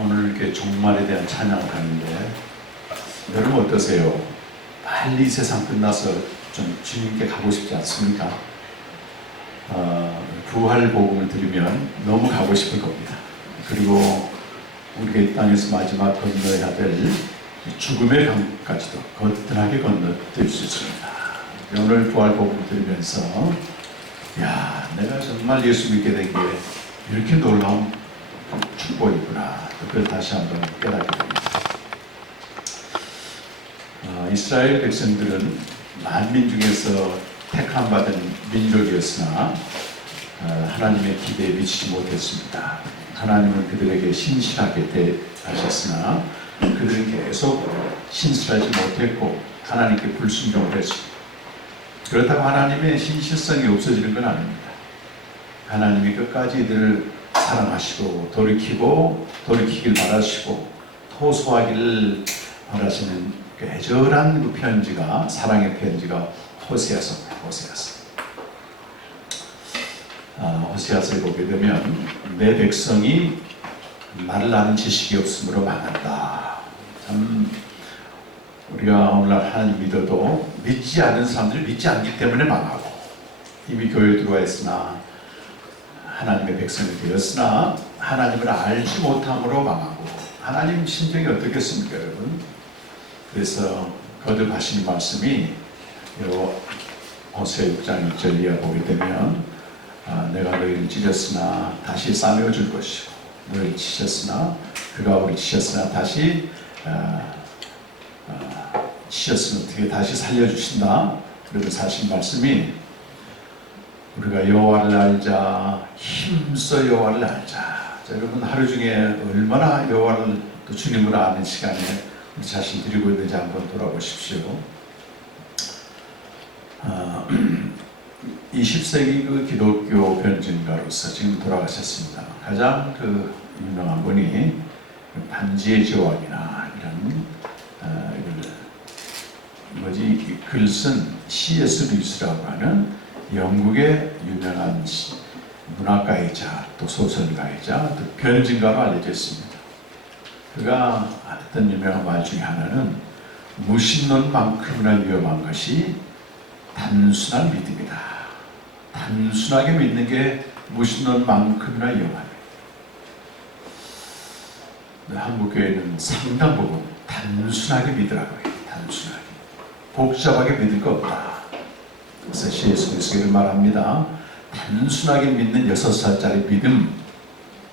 오늘 이렇게 종말에 대한 찬양을 하는데 여러분 어떠세요? 빨리 이 세상 끝나서 좀 주님께 가고 싶지 않습니까? 부활 복음을 들으면 너무 가고 싶을 겁니다. 그리고 우리가 이 땅에서 마지막 건너야 될 죽음의 강까지도 거듭하게 건너뛸 수 있습니다. 오늘 부활 복음을 들으면서 야, 내가 정말 예수 믿게 된 게 이렇게 놀라운 축복이구나. 그걸 다시 한번 깨닫게 됩니다. 이스라엘 백성들은 만민 중에서 택함받은 민족이었으나 하나님의 기대에 미치지 못했습니다. 하나님은 그들에게 신실하게 대하셨으나 그들은 계속 신실하지 못했고 하나님께 불순종을 했습니다. 그렇다고 하나님의 신실성이 없어지는 건 아닙니다. 하나님이 끝까지 이들을 사랑하시고 돌이키길 바라시고 토소하기를 바라시는 그 애절한 그 편지가, 사랑의 편지가 호세아서입니다. 호세아서에 보게 되면 내 백성이 말을 아는 지식이 없으므로 망한다. 참 우리가 오늘날 하나님 믿어도 믿지 않는 사람들이 믿지 않기 때문에 망하고, 이미 교회에 들어와 있으나 하나님의 백성이 되었으나 하나님을 알지 못함으로 망하고, 하나님 심정이 어떻겠습니까 여러분? 그래서 거듭하신 말씀이 호세아 6장 1절 이하 보게 되면 내가 너희를 찢었으나 다시 싸매어 줄 것이고 너희를 치셨으나 그가 우리를 치셨으나 다시 치셨으면 어떻게 다시 살려주신다. 그러면서 하신 말씀이 우리가 여호와를 알자, 힘써 여호와를 알자. 자, 여러분 하루 중에 얼마나 여호와를 또 주님을 아는 시간에 우리 자신 드리고 있는지 한번 돌아보십시오. 20세기 그 기독교 변증가로서 지금 돌아가셨습니다. 가장 그 유명한 분이 반지의 제왕이나 이런 글 쓴 C.S. 루이스라고 하는 영국의 유명한 문학가이자 또 소설가이자 또 변증가로 알려져 있습니다. 그가 했던 유명한 말 중에 하나는 무신론만큼이나 위험한 것이 단순한 믿음이다. 단순하게 믿는 게 무신론만큼이나 위험합니다. 한국교회는 상당 부분 단순하게 믿으라고 해요. 단순하게. 복잡하게 믿을 거 없다. 그래서 C.S. 루이스가 이런 말합니다. 단순하게 믿는 6살짜리 믿음,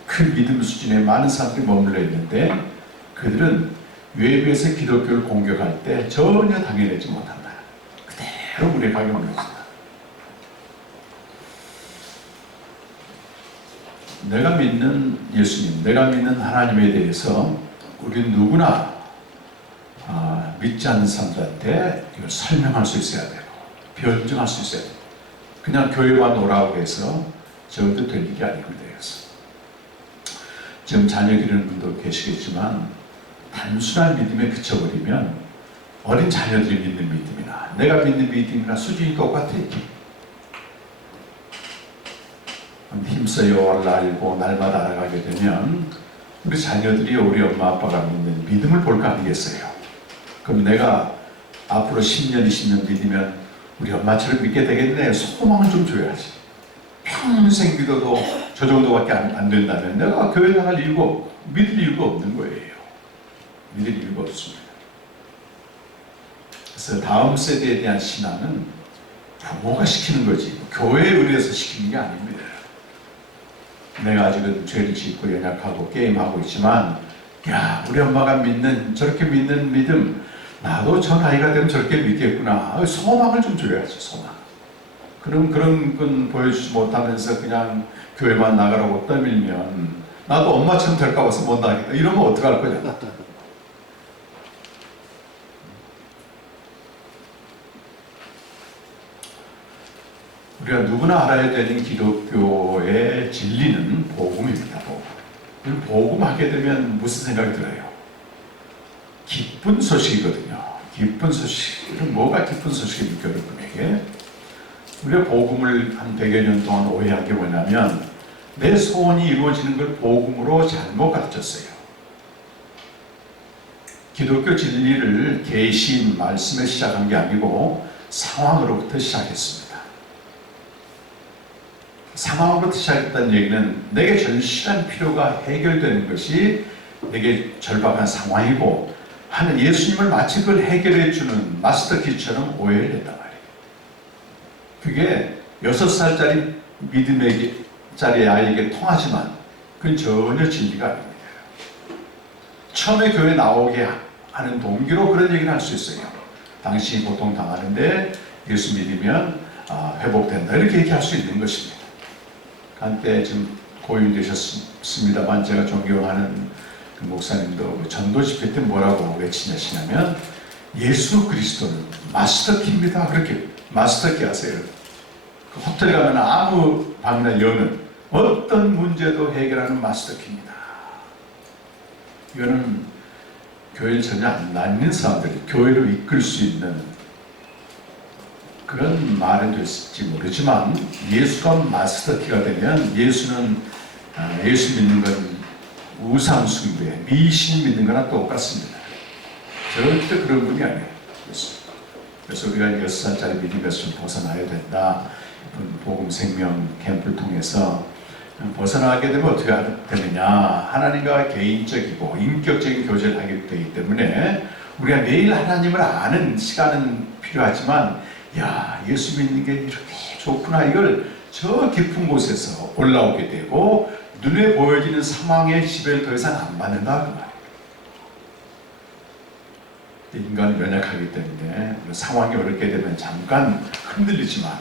그 믿음 수준에 많은 사람들이 머물러 있는데 그들은 외부에서 기독교를 공격할 때 전혀 당해내지 못한다. 그대로 우리의 가게 올려진다. 내가 믿는 예수님, 내가 믿는 하나님에 대해서 우리 누구나 믿지 않는 사람들한테 이걸 설명할 수 있어야 되고 변증할 수 있어야 되고, 그냥 교회만 오라고 해서 저것도 될 일이 아니거든요. 지금 자녀 기르는 분도 계시겠지만 단순한 믿음에 그쳐버리면 어린 자녀들이 믿는 믿음이나 내가 믿는 믿음이나 수준이 똑같아요. 힘써 여호와를 알고 날마다 알아가게 되면 우리 자녀들이 우리 엄마 아빠가 믿는 믿음을 볼 거 아니겠어요? 그럼 내가 앞으로 10년, 20년 믿으면 우리 엄마처럼 믿게 되겠네. 소망을 좀 줘야지. 평생 믿어도 저 정도밖에 안 된다면 내가 교회 나갈 이유가 없고 믿을 이유가 없는 거예요. 믿을 이유가 없습니다. 그래서 다음 세대에 대한 신앙은 부모가 시키는 거지 교회에 의해서 시키는 게 아닙니다. 내가 아직은 죄를 짓고 연약하고 게임하고 있지만 야, 우리 엄마가 믿는 저렇게 믿는 믿음 나도 저 나이가 되면 저렇게 믿겠구나. 소망을 좀 줘야지. 소망. 그럼 그런 건 보여주지 못하면서 그냥 교회만 나가라고 떠밀면 나도 엄마처럼 될까 봐서 못 나가겠다. 이러면 어떡할 거냐. 우리가 누구나 알아야 되는 기독교의 진리는 복음입니다. 복음. 복음하게 되면 무슨 생각이 들어요? 기쁜 소식이거든요. 기쁜 소식은 뭐가 기쁜 소식입니까 여러분에게? 우리가 복음을 한 100여 년 동안 오해한 게 뭐냐면 내 소원이 이루어지는 걸 복음으로 잘못 가르쳤어요. 기독교 진리를 계시 말씀에 시작한 게 아니고 상황으로부터 시작했습니다. 상황으로부터 시작했다는 얘기는 내게 절실한 필요가 해결되는 것이 내게 절박한 상황이고 하는 예수님을 마치 그걸 해결해 주는 마스터키처럼 오해를 했단 말이에요. 그게 6살짜리 믿음의 짜리 아이에게 통하지만 그건 전혀 진리가 아닙니다. 처음에 교회 나오게 하는 동기로 그런 얘기를 할 수 있어요. 당신이 고통당하는데 예수 믿으면 회복된다, 이렇게 얘기할 수 있는 것입니다. 한때 좀 고인되셨습니다만 제가 존경하는 그 목사님도 그 전도 집회 때 뭐라고 외치냐시냐면 예수 그리스도는 마스터키입니다. 그렇게 마스터키 하세요. 그 호텔 가면 아무 방이나 여는 어떤 문제도 해결하는 마스터키입니다. 이거는 교회를 전혀 안 다니는 사람들이 교회를 이끌 수 있는 그런 말은 될지 모르지만 예수가 마스터키가 되면 예수는 예수 믿는 건 우상숭배, 미신 믿는 거나 똑같습니다. 절대 그런 분이 아니에요. 그래서 우리가 6살짜리 믿음에서 좀 벗어나야 된다. 복음 생명 캠프를 통해서 벗어나게 되면 어떻게 되느냐, 하나님과 개인적이고 인격적인 교제를 하게 되기 때문에 우리가 매일 하나님을 아는 시간은 필요하지만 야, 예수 믿는 게 이렇게 좋구나, 이걸 저 깊은 곳에서 올라오게 되고 눈에 보여지는 상황의 지배를 더 이상 안 받는다 그 말이에요. 인간은 연약하기 때문에 상황이 어렵게 되면 잠깐 흔들리지만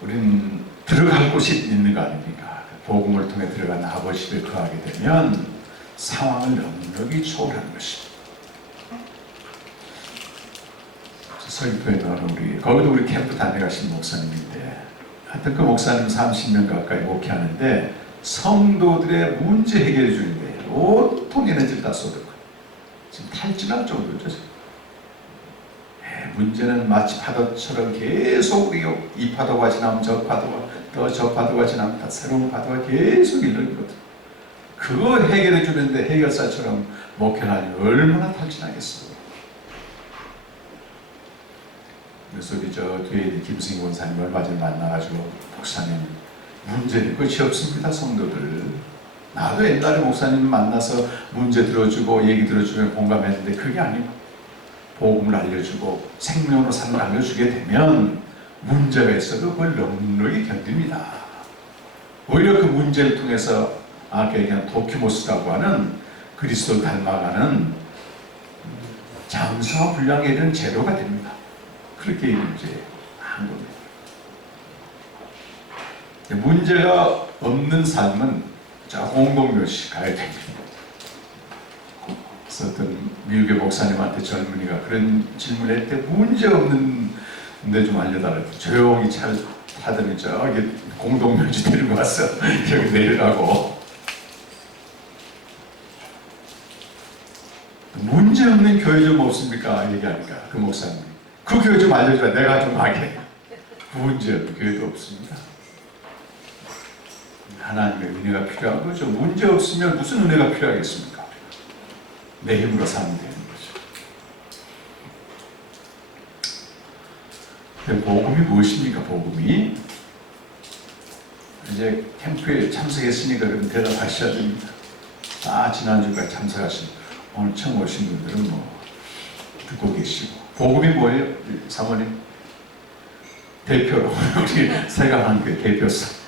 우리는 들어갈 곳이 있는 거 아닙니까? 복음을 통해 들어간 아버지를 거하게 되면 상황을 넉넉히 초월하는 것입니다. 서귀포에 나오는 거기도 우리 캠프 다녀가신 목사님인데 하여튼 그 목사님 30년 가까이 목회하는데 성도들의 문제 해결해 주는데 온통 에너지를 다 쏟은 거예요. 지금 탈진할 정도죠. 문제는 마치 파도처럼 계속 이 파도가 지나면 저 파도가 또 저 파도가 지나면 새로운 파도가 계속 일어나거든. 그거 해결해 주는데 해결사처럼 목회를 하니 얼마나 탈진하겠어요. 그래서 우리 저 뒤에 있는 김승희 원사님 얼마 전에 만나가지고 목사님 문제는 끝이 없습니다. 성도들. 나도 옛날에 목사님 만나서 문제 들어주고 얘기 들어주면 공감했는데 그게 아니고 복음을 알려주고 생명으로 사는 걸 알려주게 되면 문제가 있어도 그걸 넉넉히 견딥니다. 오히려 그 문제를 통해서 아까 얘기한 도키모스라고 하는 그리스도를 닮아가는 장성한 분량에 이르는 재료가 됩니다. 그렇게 이제 한 겁니다. 문제가 없는 삶은 공동묘시 가야 됩니다. 그래서 어떤 미국의 목사님한테 젊은이가 그런 질문을 할 때 문제 없는데 좀 알려달라고 조용히 하더니 저기 공동묘지 데리고 와서 여기 내려가고 문제 없는 교회 좀 없습니까? 얘기하니까 그 목사님 그 교회 좀 알려줘라. 내가 좀 가게. 문제 없는 교회도 없습니다. 하나님의 은혜가 필요한 거죠. 문제 없으면 무슨 은혜가 필요하겠습니까? 내 힘으로 사면 되는 거죠. 복음이 무엇입니까? 복음이 이제 캠프에 참석했으니까 그럼 대답하셔야 됩니다. 지난주까지 참석하신 오늘 처음 오신 분들은 뭐 듣고 계시고 복음이 뭐예요? 사모님 대표로 우리 세강한교회 대표사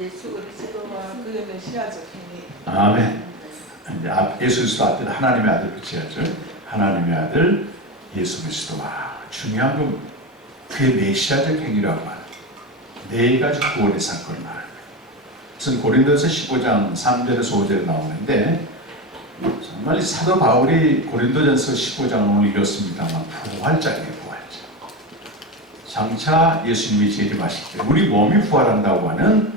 예수 그리스도와 그의 메시아적 행위. 아멘. 이제 예수 그리스도 앞에 하나님의 아들 붙여야죠. 하나님의 아들 예수 그리스도와 중요한 건 그의 메시아적 행위라고 하는 네 가지 구원의 사건을 말합니다. 그래서 고린도서 15장 3절에서 5절에 나오는데 정말 사도 바울이 고린도전서 15장을 읽었습니다만 부활장이에요. 부활장. 장차 예수님이 재림하실 때 우리 몸이 부활한다고 하는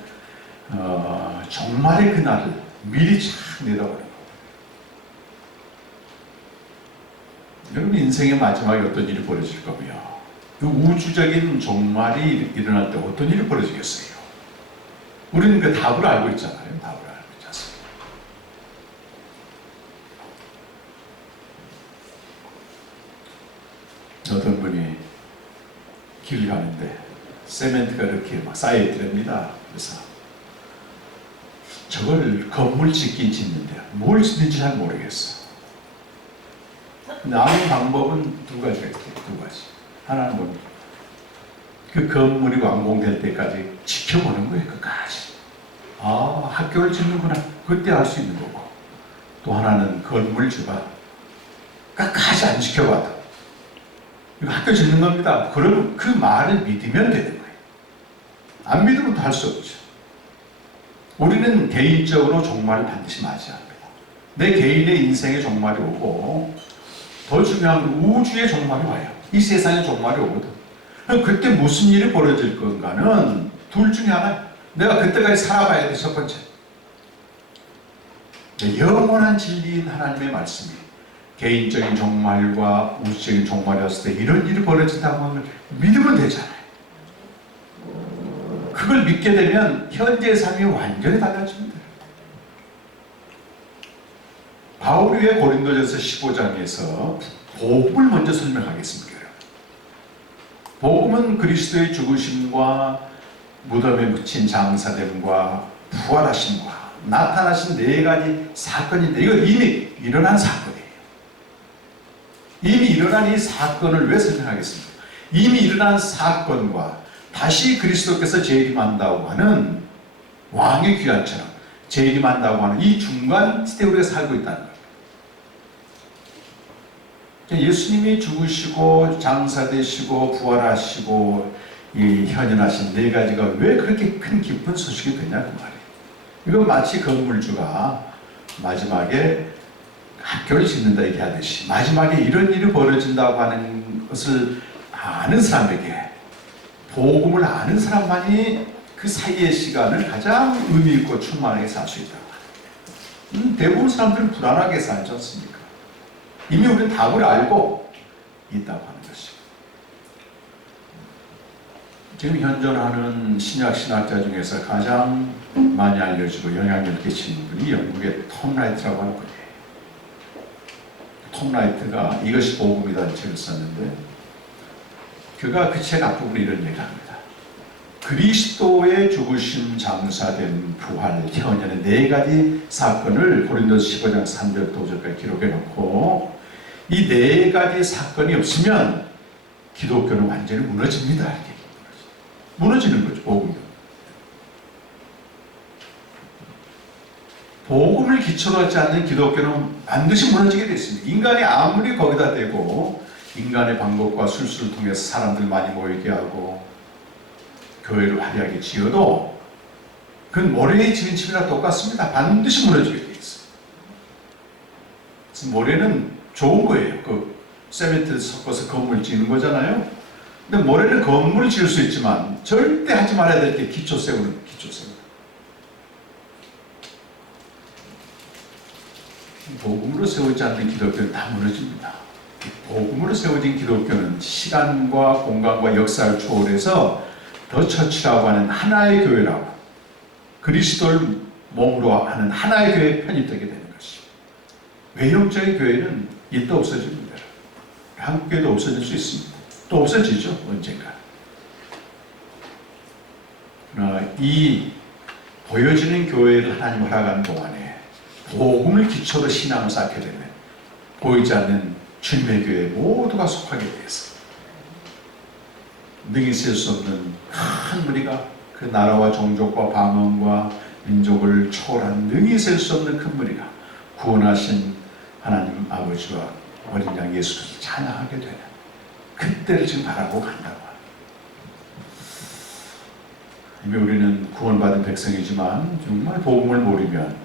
종말의 그날을 미리 쫙 내다보는 거예요. 여러분 인생의 마지막에 어떤 일이 벌어질 거며 그 우주적인 종말이 일어날 때 어떤 일이 벌어지겠어요? 우리는 그 답을 알고 있잖아요. 답을 알고 있지 않습니까? 길 가는데 세멘트가 이렇게 막 쌓여있더랍니다. 그래서 저걸 건물 짓긴 짓는데 뭘 짓는지 잘 모르겠어. 나는 방법은 두 가지가 있어요. 두 가지. 하나는 뭡니까? 그 건물이 완공될 때까지 지켜보는 거예요. 끝까지. 아, 학교를 짓는구나. 그때 알 수 있는 거고. 또 하나는 건물주가 끝까지 안 지켜봐도 이거 학교 짓는 겁니다. 그러면 그 말을 믿으면 되는 거예요. 안 믿으면 또 할 수 없죠. 우리는 개인적으로 종말을 반드시 맞이합니다. 내 개인의 인생의 종말이 오고 더 중요한 건 우주의 종말이 와요. 이 세상의 종말이 오거든. 그때 무슨 일이 벌어질 건가는 둘 중에 하나. 내가 그때까지 살아봐야 돼. 첫 번째. 영원한 진리인 하나님의 말씀이 개인적인 종말과 우주적인 종말이 왔을 때 이런 일이 벌어진다고 하면 믿으면 되잖아요. 그걸 믿게 되면 현재의 삶이 완전히 달라집니다. 바울이 왜 고린도전서 15장에서 복음을 먼저 설명하겠습니까? 복음은 그리스도의 죽으심과 무덤에 묻힌 장사됨과 부활하심과 나타나신 네 가지 사건인데 이건 이미 일어난 사건이에요. 이미 일어난 이 사건을 왜 설명하겠습니까? 이미 일어난 사건과 다시 그리스도께서 재림한다고 하는 왕의 귀환처럼 재림한다고 하는 이 중간 시대에 우리가 살고 있다는 거예요. 예수님이 죽으시고 장사되시고 부활하시고 이 현현하신 네 가지가 왜 그렇게 큰 기쁜 소식이 되냐 그 말이에요. 이건 마치 건물주가 마지막에 학교를 짓는다 얘기하듯이 마지막에 이런 일이 벌어진다고 하는 것을 아는 사람에게 복음을 아는 사람만이 그 사이의 시간을 가장 의미 있고 충만하게 살 수 있다. 대부분 사람들은 불안하게 살지 않습니까? 이미 우리는 답을 알고 있다고 하는 것이고. 지금 현존하는 신약 신학자 중에서 가장 많이 알려지고 영향력을 끼치는 분이 영국의 톰 라이트라고 하는 분이에요. 톰 라이트가 이것이 복음이라는 책을 썼는데 그가 그 책 앞부분에 이런 얘기를 합니다. 그리스도의 죽으심, 장사된 부활, 현현의 네 가지 사건을 고린도서 15장 3절부터 5절까지 기록해 놓고 이 네 가지 사건이 없으면 기독교는 완전히 무너집니다. 무너지는 거죠. 복음을 기초로 하지 않는 기독교는 반드시 무너지게 되어 있습니다. 인간이 아무리 거기다 대고 인간의 방법과 술수를 통해서 사람들 많이 모이게 하고 교회를 화려하게 지어도 그건 모래에 지은 집이랑 똑같습니다. 반드시 무너지게 되어 있어요. 그래서 모래는 좋은 거예요. 그 세멘트 섞어서 건물 지는 거잖아요. 근데 모래는 건물을 지을 수 있지만 절대 하지 말아야 될 게 기초 세우는 기초 세우는. 복음으로 세우지 않는 기독교는 다 무너집니다. 복음으로 세워진 기독교는 시간과 공간과 역사를 초월해서 더 처치라고 하는 하나의 교회라고 그리스도를 몸으로 하는 하나의 교회에 편입되게 되는 것이. 외형적인 교회는 이때 없어집니다. 한국 교회도 없어질 수 있습니다. 또 없어지죠. 언젠가. 그러나 이 보여지는 교회를 하나님 허락하는 동안에 복음을 기초로 신앙을 쌓게 되면 보이지 않는 주님의 교회 모두가 속하게 되어서 능히 셀 수 없는 큰 무리가 그 나라와 종족과 방언과 민족을 초월한 능히 셀 수 없는 큰 무리가 구원하신 하나님 아버지와 어린 양 예수 그리스도를 찬양하게 되는 그때를 지금 바라고 간다고 합니다. 이미 우리는 구원받은 백성이지만 정말 복음을 모르면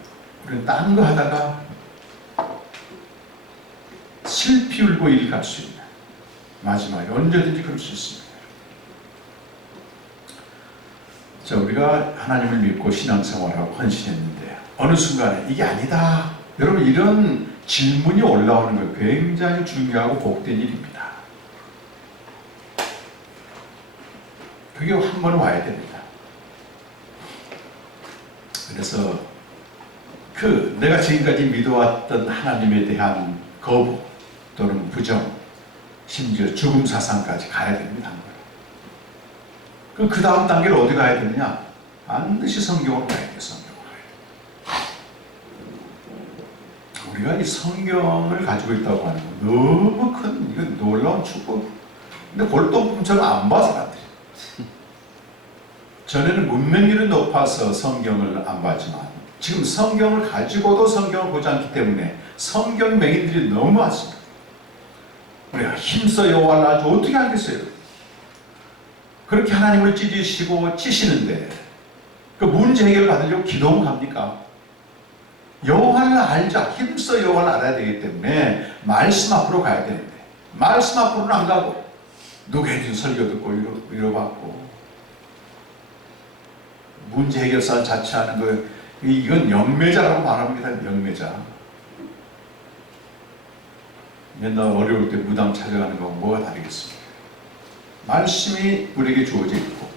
우리는 딴 거 하다가 슬피 울고 일 갈 수 있는 마지막에 언제든지 그럴 수 있습니다. 자, 우리가 하나님을 믿고 신앙생활하고 헌신했는데 어느 순간에 이게 아니다. 여러분 이런 질문이 올라오는 건 굉장히 중요하고 복된 일입니다. 그게 한 번 와야 됩니다. 그래서 내가 지금까지 믿어왔던 하나님에 대한 거부 또는 부정 심지어 죽음 사상까지 가야 됩니다. 그럼 그 다음 단계를 어디 가야 되느냐? 반드시 성경으로 가야 돼요. 성경으로 가야 돼요. 우리가 이 성경을 가지고 있다고 하는 건 너무 큰 이건 놀라운 축복. 근데 골동품처럼 안 봐 사람들이. 전에는 문맹률이 높아서 성경을 안 봤지만 지금 성경을 가지고도 성경을 보지 않기 때문에 성경 맹인들이 너무 많습니다. 우리가 힘써 여호와를 아주 어떻게 알겠어요? 그렇게 하나님을 찢으시고 찌시는데 그 문제 해결 받으려고 기도는 갑니까? 여호와를 알자. 힘써 여호와를 알아야 되기 때문에 말씀 앞으로 가야 되는데 말씀 앞으로는 안 가고 누가 해준 설교 듣고 위로받고 문제 해결사를 자처하는 거 이건 영매자라고 말합니다. 영매자. 맨날 어려울 때 무당 찾아가는 거하고 뭐가 다르겠습니까? 말씀이 우리에게 주어져 있고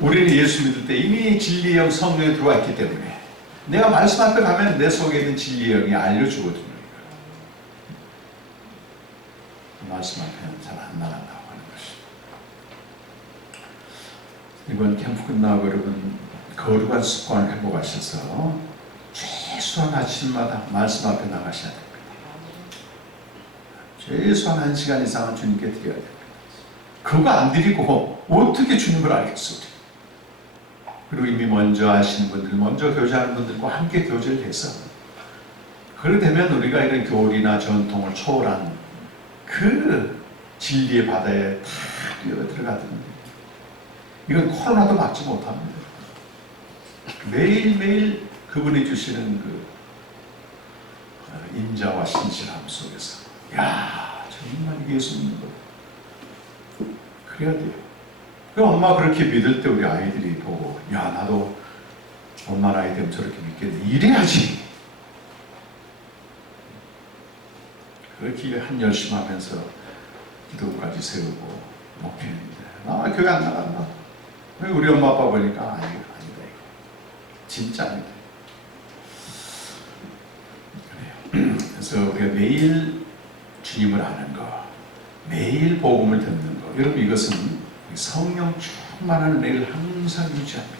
우리는 예수 믿을 때 이미 진리의 영 성령에 들어와 있기 때문에 내가 말씀 앞에 가면 내 속에 있는 진리의 영이 알려주거든요. 말씀 앞에는 잘 안 나간다고 하는 것입니다. 이번 캠프 끝나고 여러분 거룩한 습관을 회복하셔서 최소한 아침마다 말씀 앞에 나가셔야 됩니다. 최소한 1시간 이상은 주님께 드려야 됩니다. 그거 안 드리고 어떻게 주님을 알겠어요? 그리고 이미 먼저 아시는 분들, 먼저 교제하는 분들과 함께 교제를 해서 그렇게 되면 우리가 이런 교리나 전통을 초월한 그 진리의 바다에 다 뛰어 들어가거든요. 이건 코로나도 막지 못합니다. 매일매일 그분이 주시는 그 인자와 신실함 속에서 야 정말 이게 예수 믿는 거 그래야 돼요. 그 엄마 그렇게 믿을 때 우리 아이들이 보고 야 나도 엄마 나이 되면 저렇게 믿겠네 이래야지. 그렇게 한 열심히 하면서 기도까지 세우고 목회했는데 나 교회 안 나간다. 우리 엄마 아빠 보니까 아니다 이거 진짜 아니다. 그래요. 그래서 우리가 매일 주님을 아는 거, 매일 복음을 듣는 거, 여러분 이것은 성령 충만한 은혜를 항상 유지합니다.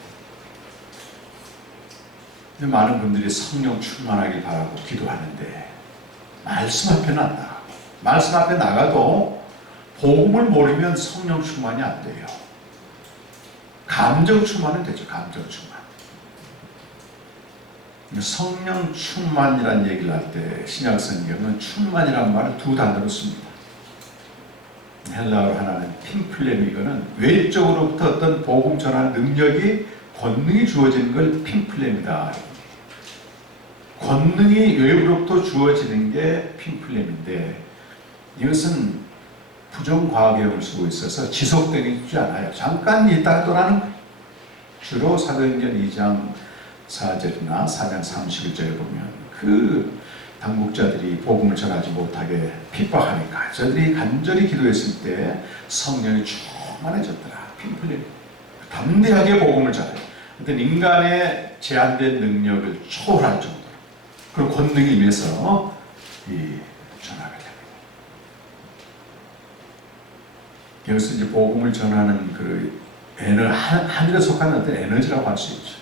근데 많은 분들이 성령 충만하길 바라고 기도하는데 말씀 앞에는 안 나가고 말씀 앞에 나가도 복음을 모르면 성령 충만이 안 돼요. 감정 충만은 되죠. 감정 충만. 성령 충만이라는 얘기를 할 때 신약 성경은 충만이라는 말을 두 단어로 씁니다. 헬라어로 하나는 핀플렘, 이거는 외적으로부터 어떤 복음 전환 능력이 권능이 주어지는 걸 핀플렘이다. 권능이 외부로부터 주어지는 게 핀플렘인데 이것은 부정과학형을 쓰고 있어서 지속되지 않아요. 잠깐 있다가 떠나는 거예요. 주로 사도행전 2장 4절이나 4장 31절에 보면 그 당국자들이 복음을 전하지 못하게 핍박하니까 저들이 간절히 기도했을 때 성령이 충만해졌더라. 핀플렘. 담대하게 복음을 전해요. 어떤 인간의 제한된 능력을 초월할 정도로 그런 권능이 임해서 전하게 됩니다. 여기서 이제 복음을 전하는 그 하늘에 속한 어떤 에너지라고 할 수 있죠.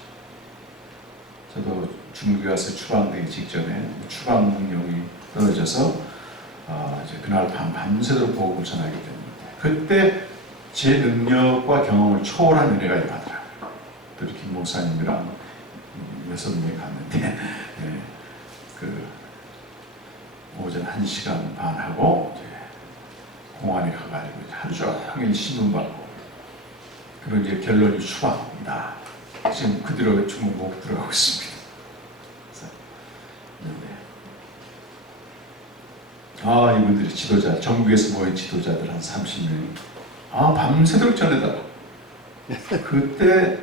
저도 중국에 가서 추방되기 직전에 추방 능력이 떨어져서 이제 그날 밤새도록 복음을 전하게 됩니다. 그때 제 능력과 경험을 초월한 은혜가 임하더라고요. 또 김 목사님이랑 6명이 갔는데 그 오전 1시간 반 하고 이제 공안에 가가지고 하루 종일 신문받고 그리고 이제 결론이 추방이다. 지금 그대로 중국 못 들어가고 있습니다. 이분들이 지도자, 전국에서 모인 지도자들 한 30명이 밤새도록 전해달라. 그때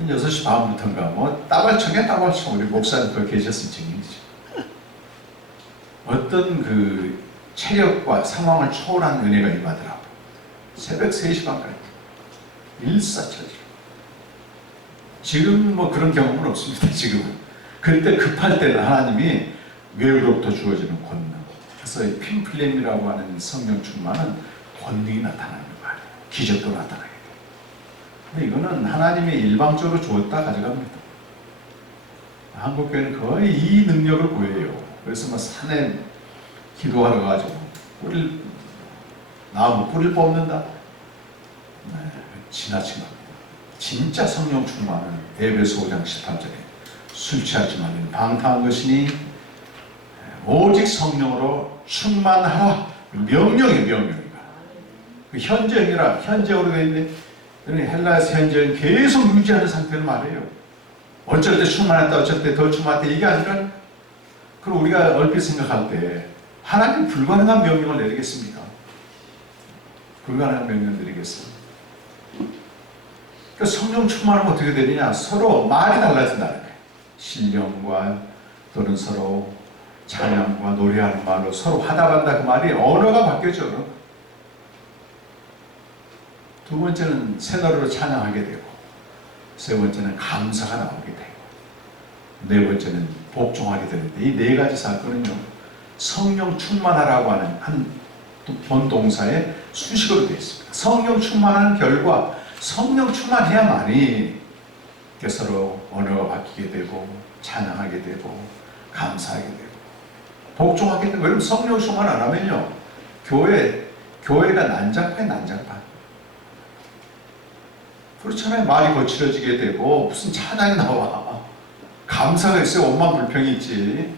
6시 반부터인가 뭐 따발청에 우리 목사님 거 계셨을 증인이죠. 어떤 그 체력과 상황을 초월한 은혜가 임하더라고요. 새벽 3시 반까지 일사천리. 지금 뭐 그런 경험은 없습니다. 지금은. 그때 급할 때는 하나님이 외부로부터 주어지는 권능. 그래서 이 핀플렘이라고 하는 성령 충만은 권능이 나타나는 거 아니에요. 기적도 나타나게 돼요. 근데 이거는 하나님이 일방적으로 주었다 가져갑니다. 한국교회는 거의 이 능력을 보여요. 그래서 뭐 산에 기도하러 가지고 나무 뿌리를 뽑는다. 네, 지나친 겁니다. 진짜 성령 충만은 에베소 5장 18절에 술 취하지 말는 방탕한 것이니 오직 성령으로 충만하라. 명령이에요, 명령이가. 그 현재형이라 현재어로 되어 있는데 헬라에서 현재형 계속 유지하는 상태를 말해요. 어쩔 때 충만했다, 어쩔 때 덜 충만했다. 이게 아니라 그럼 우리가 얼핏 생각할 때 하나님 불가능한 명령을 내리겠습니까? 불가능한 명령 내리겠습니다. 그러니까 성령 충만하면 어떻게 되느냐? 서로 말이 달라진다는 거예요. 신령과 또는 서로 찬양과 노래하는 말로 서로 화답한다. 그 말이 언어가 바뀌어져. 두 번째는 새노래로 찬양하게 되고, 세 번째는 감사가 나오게 되고, 네 번째는 복종하게 되는데, 이 네 가지 사건은요, 성령 충만하라고 하는 한 본동사의 수식어로 되어 있습니다. 성령 충만한 결과, 성령 충만해야만이 서로 언어가 바뀌게 되고, 찬양하게 되고, 감사하게 되고, 복종하게 되고. 여러분, 성령 충만 안 하면요, 교회가 난장판이에요, 난장판. 그렇잖아요. 말이 거칠어지게 되고, 무슨 찬양이 나와. 감사가 있어요. 원만 불평이 있지.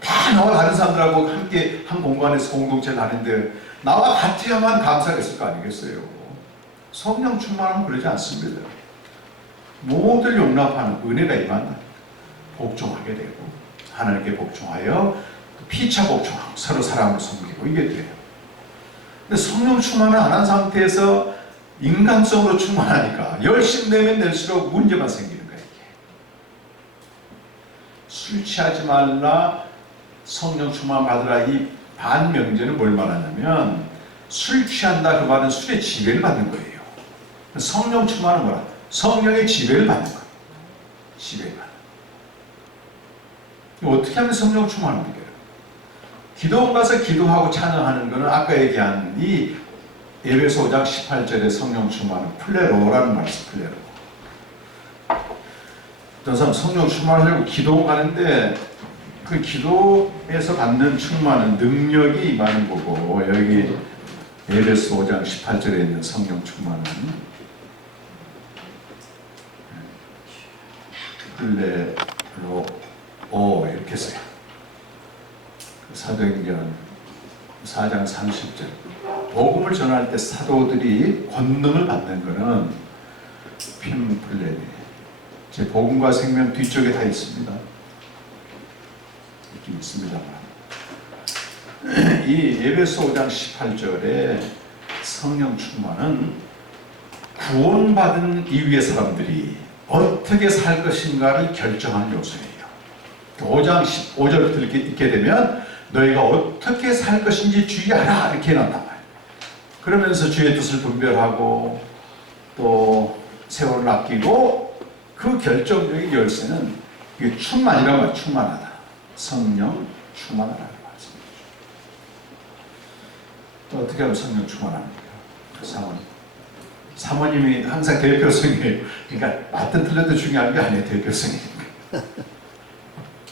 다 나와 다른 사람들하고 함께 한 공간에서 공동체를 하는데 나와 같아야만 감사가 있을 거 아니겠어요. 성령 충만하면 그러지 않습니다. 모두를 용납하는 은혜가 임한다. 복종하게 되고 하나님께 복종하여 피차 복종하고 서로 사람을 섬기고 이게 돼요. 근데 성령 충만을 안 한 상태에서 인간성으로 충만하니까 열심 내면 낼수록 문제만 생기는 거예요. 술 취하지 말라, 성령 충만 받으라. 이 반명제는 뭘 말하냐면 술 취한다 그 말은 술의 지배를 받는 거예요. 성령 충만은 뭐라? 성령의 지배를 받는 거예요. 지배를 받는. 어떻게 하면 성령 충만을 느껴요? 기도원 가서 기도하고 찬양하는 것은 아까 얘기한 이 에베소 5장 18절의 성령 충만은 플레로라는 말씀, 플레로. 어떤 사람 성령 충만하려고 기도원 가는데 그 기도에서 받는 충만은 능력이 임하는 거고, 여기 에베소 5장 18절에 있는 성령 충만은 플레로 이렇게 써요. 사도행전 4장 30절. 복음을 전할 때 사도들이 권능을 받는 것은 핌플레니, 제 복음과 생명 뒤쪽에 다 있습니다. 있긴 있습니다만, 이 에베소 5장 18절에 성령 충만은 구원받은 이후의 사람들이 어떻게 살 것인가를 결정하는 요소예요. 5장 15절부터 이렇게 읽게 되면 너희가 어떻게 살 것인지 주의하라 이렇게 해놨단 말이에요. 그러면서 주의 뜻을 분별하고 또 세월을 아끼고, 그 결정적인 열쇠는 이게 충만이란 말이에요. 충만하다. 성령 충만하라는 말씀이죠. 또 어떻게 하면 성령 충만합니까? 사모님이 항상 대표성이에요. 그러니까 맞든 틀려도 중요한 게 아니에요. 대표성이니까.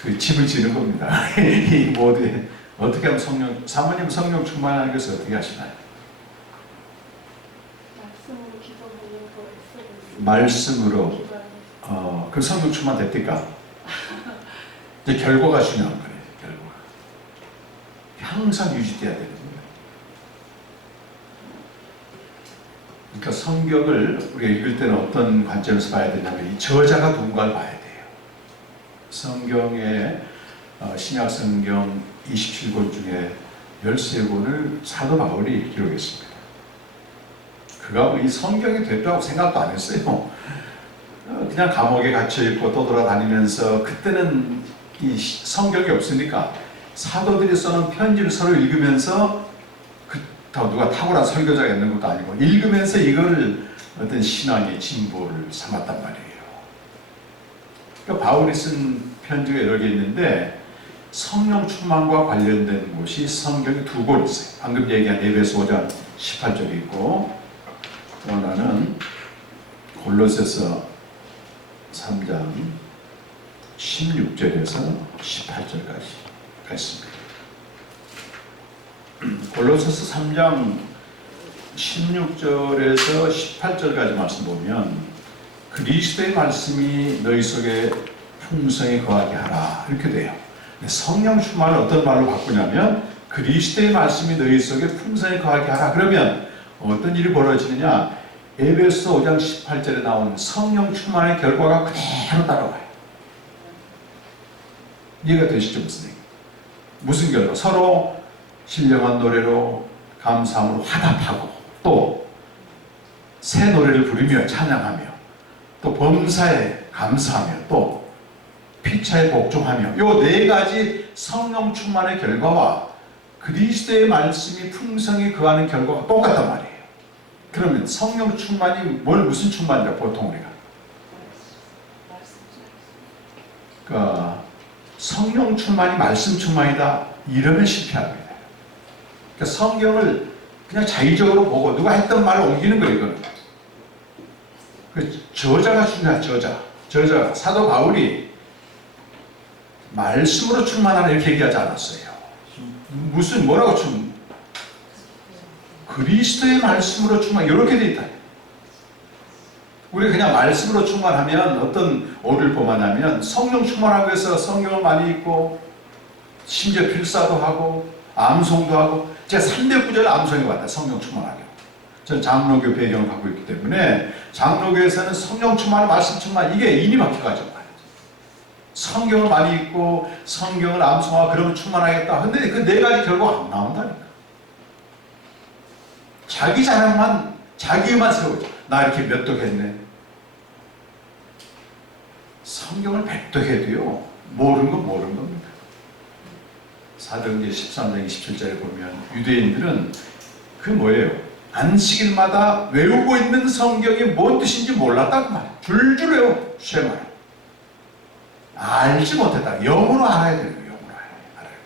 그 집을 지는 겁니다. 이 모두에 어떻게 하면 사모님 성령 충만하는 것을 어떻게 하시나요? 말씀으로. 그 성령 충만 됐을까? 이제 결과가 중요한 거예요. 결과가 항상 유지돼야 되는 거예요. 그러니까 성경을 우리가 읽을 때는 어떤 관점에서 봐야 되냐면 이 저자가 누군가를 봐야 돼요. 성경의 신약 성경 27권 중에 13권을 사도 바울이 기록했습니다. 그가 이 성경이 됐다고 생각도 안 했어요. 그냥 감옥에 갇혀있고 떠돌아다니면서, 그때는 이 성경이 없으니까 사도들이 써놓은 편지를 서로 읽으면서, 누가 탁월한 설교자가 있는 것도 아니고 읽으면서 이거를 어떤 신앙의 진보를 삼았단 말이에요. 그러니까 바울이 쓴 편지가 여러 개 있는데 성령 충만과 관련된 곳이 성경에 2권 있어요. 방금 얘기한 에베소 5장 18절이 있고, 또 하나는 골로새서 3장 16절에서 18절까지 있습니다. 골로새서 3장 16절에서 18절까지 말씀 보면 그리스도의 말씀이 너희 속에 풍성히 거하게 하라 이렇게 돼요. 성령 충만을 어떤 말로 바꾸냐면 그리스도의 말씀이 너희 속에 풍성히 거하게 하라. 그러면 어떤 일이 벌어지느냐? 에베소 5장 18절에 나오는 성령 충만의 결과가 그대로 따라와요. 이해가 되시죠? 무슨 결과? 서로 신령한 노래로 감사함으로 화답하고 또 새 노래를 부르며 찬양하며 또 범사에 감사하며 또 피차에 복종하며 요 네 가지 성령 충만의 결과와 그리스도의 말씀이 풍성히 거하는 결과가 똑같단 말이에요. 그러면 성령 충만이 무슨 충만이라 보통 우리가 그러니까 성령 충만이 말씀 충만이다 이러면 실패합니다. 그러니까 성경을 그냥 자의적으로 보고 누가 했던 말을 옮기는 거예요. 이거는. 그 저자가 중요한 저자가 사도 바울이 말씀으로 충만하라 이렇게 얘기하지 않았어요. 무슨 뭐라고 그리스도의 말씀으로 충만 이렇게 돼 있다. 우리 그냥 말씀으로 충만하면 어떤 오류를 범하냐면 성령 충만하기 위해서 성경을 많이 읽고 심지어 필사도 하고 암송도 하고 제가 3대 구절 암송해 왔다. 성령 충만하게. 전 장로교 배경을 갖고 있기 때문에 장로교에서는 성령 충만, 말씀 충만 이게 인이 막혀가지고 성경을 많이 읽고 성경을 암송하고 그러면 충만하겠다. 근데 그 네 가지 결과가 안 나온다니까. 자기 자랑만 자기만 세우죠. 나 이렇게 몇 독 했네. 성경을 100독 해도요 모르는 건 모르는 겁니다. 사도행전 13장 27절에 보면 유대인들은 그 뭐예요? 안식일마다 외우고 있는 성경이 뭔 뜻인지 몰랐다고 말이에요. 줄줄 외워 쉐마요. 알지 못했다. 영으로 알아야 되는 거예요. 영으로 알아야 돼요.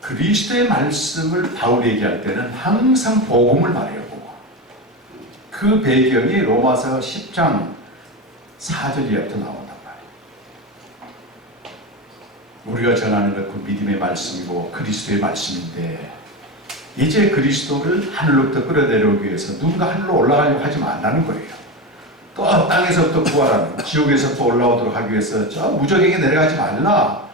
그리스도의 말씀을 바울이 얘기할 때는 항상 복음을 말해요. 복음. 그 배경이 로마서 10장 4절 이하부터 나온단 말이에요. 우리가 전하는 것 그 믿음의 말씀이고 그리스도의 말씀인데 이제 그리스도를 하늘로부터 끌어내려오기 위해서 누군가 하늘로 올라가려고 하지 말라는 거예요. 또 땅에서부터 부활하는 지옥에서부터 올라오도록 하기 위해서 저 무적에게 내려가지 말라.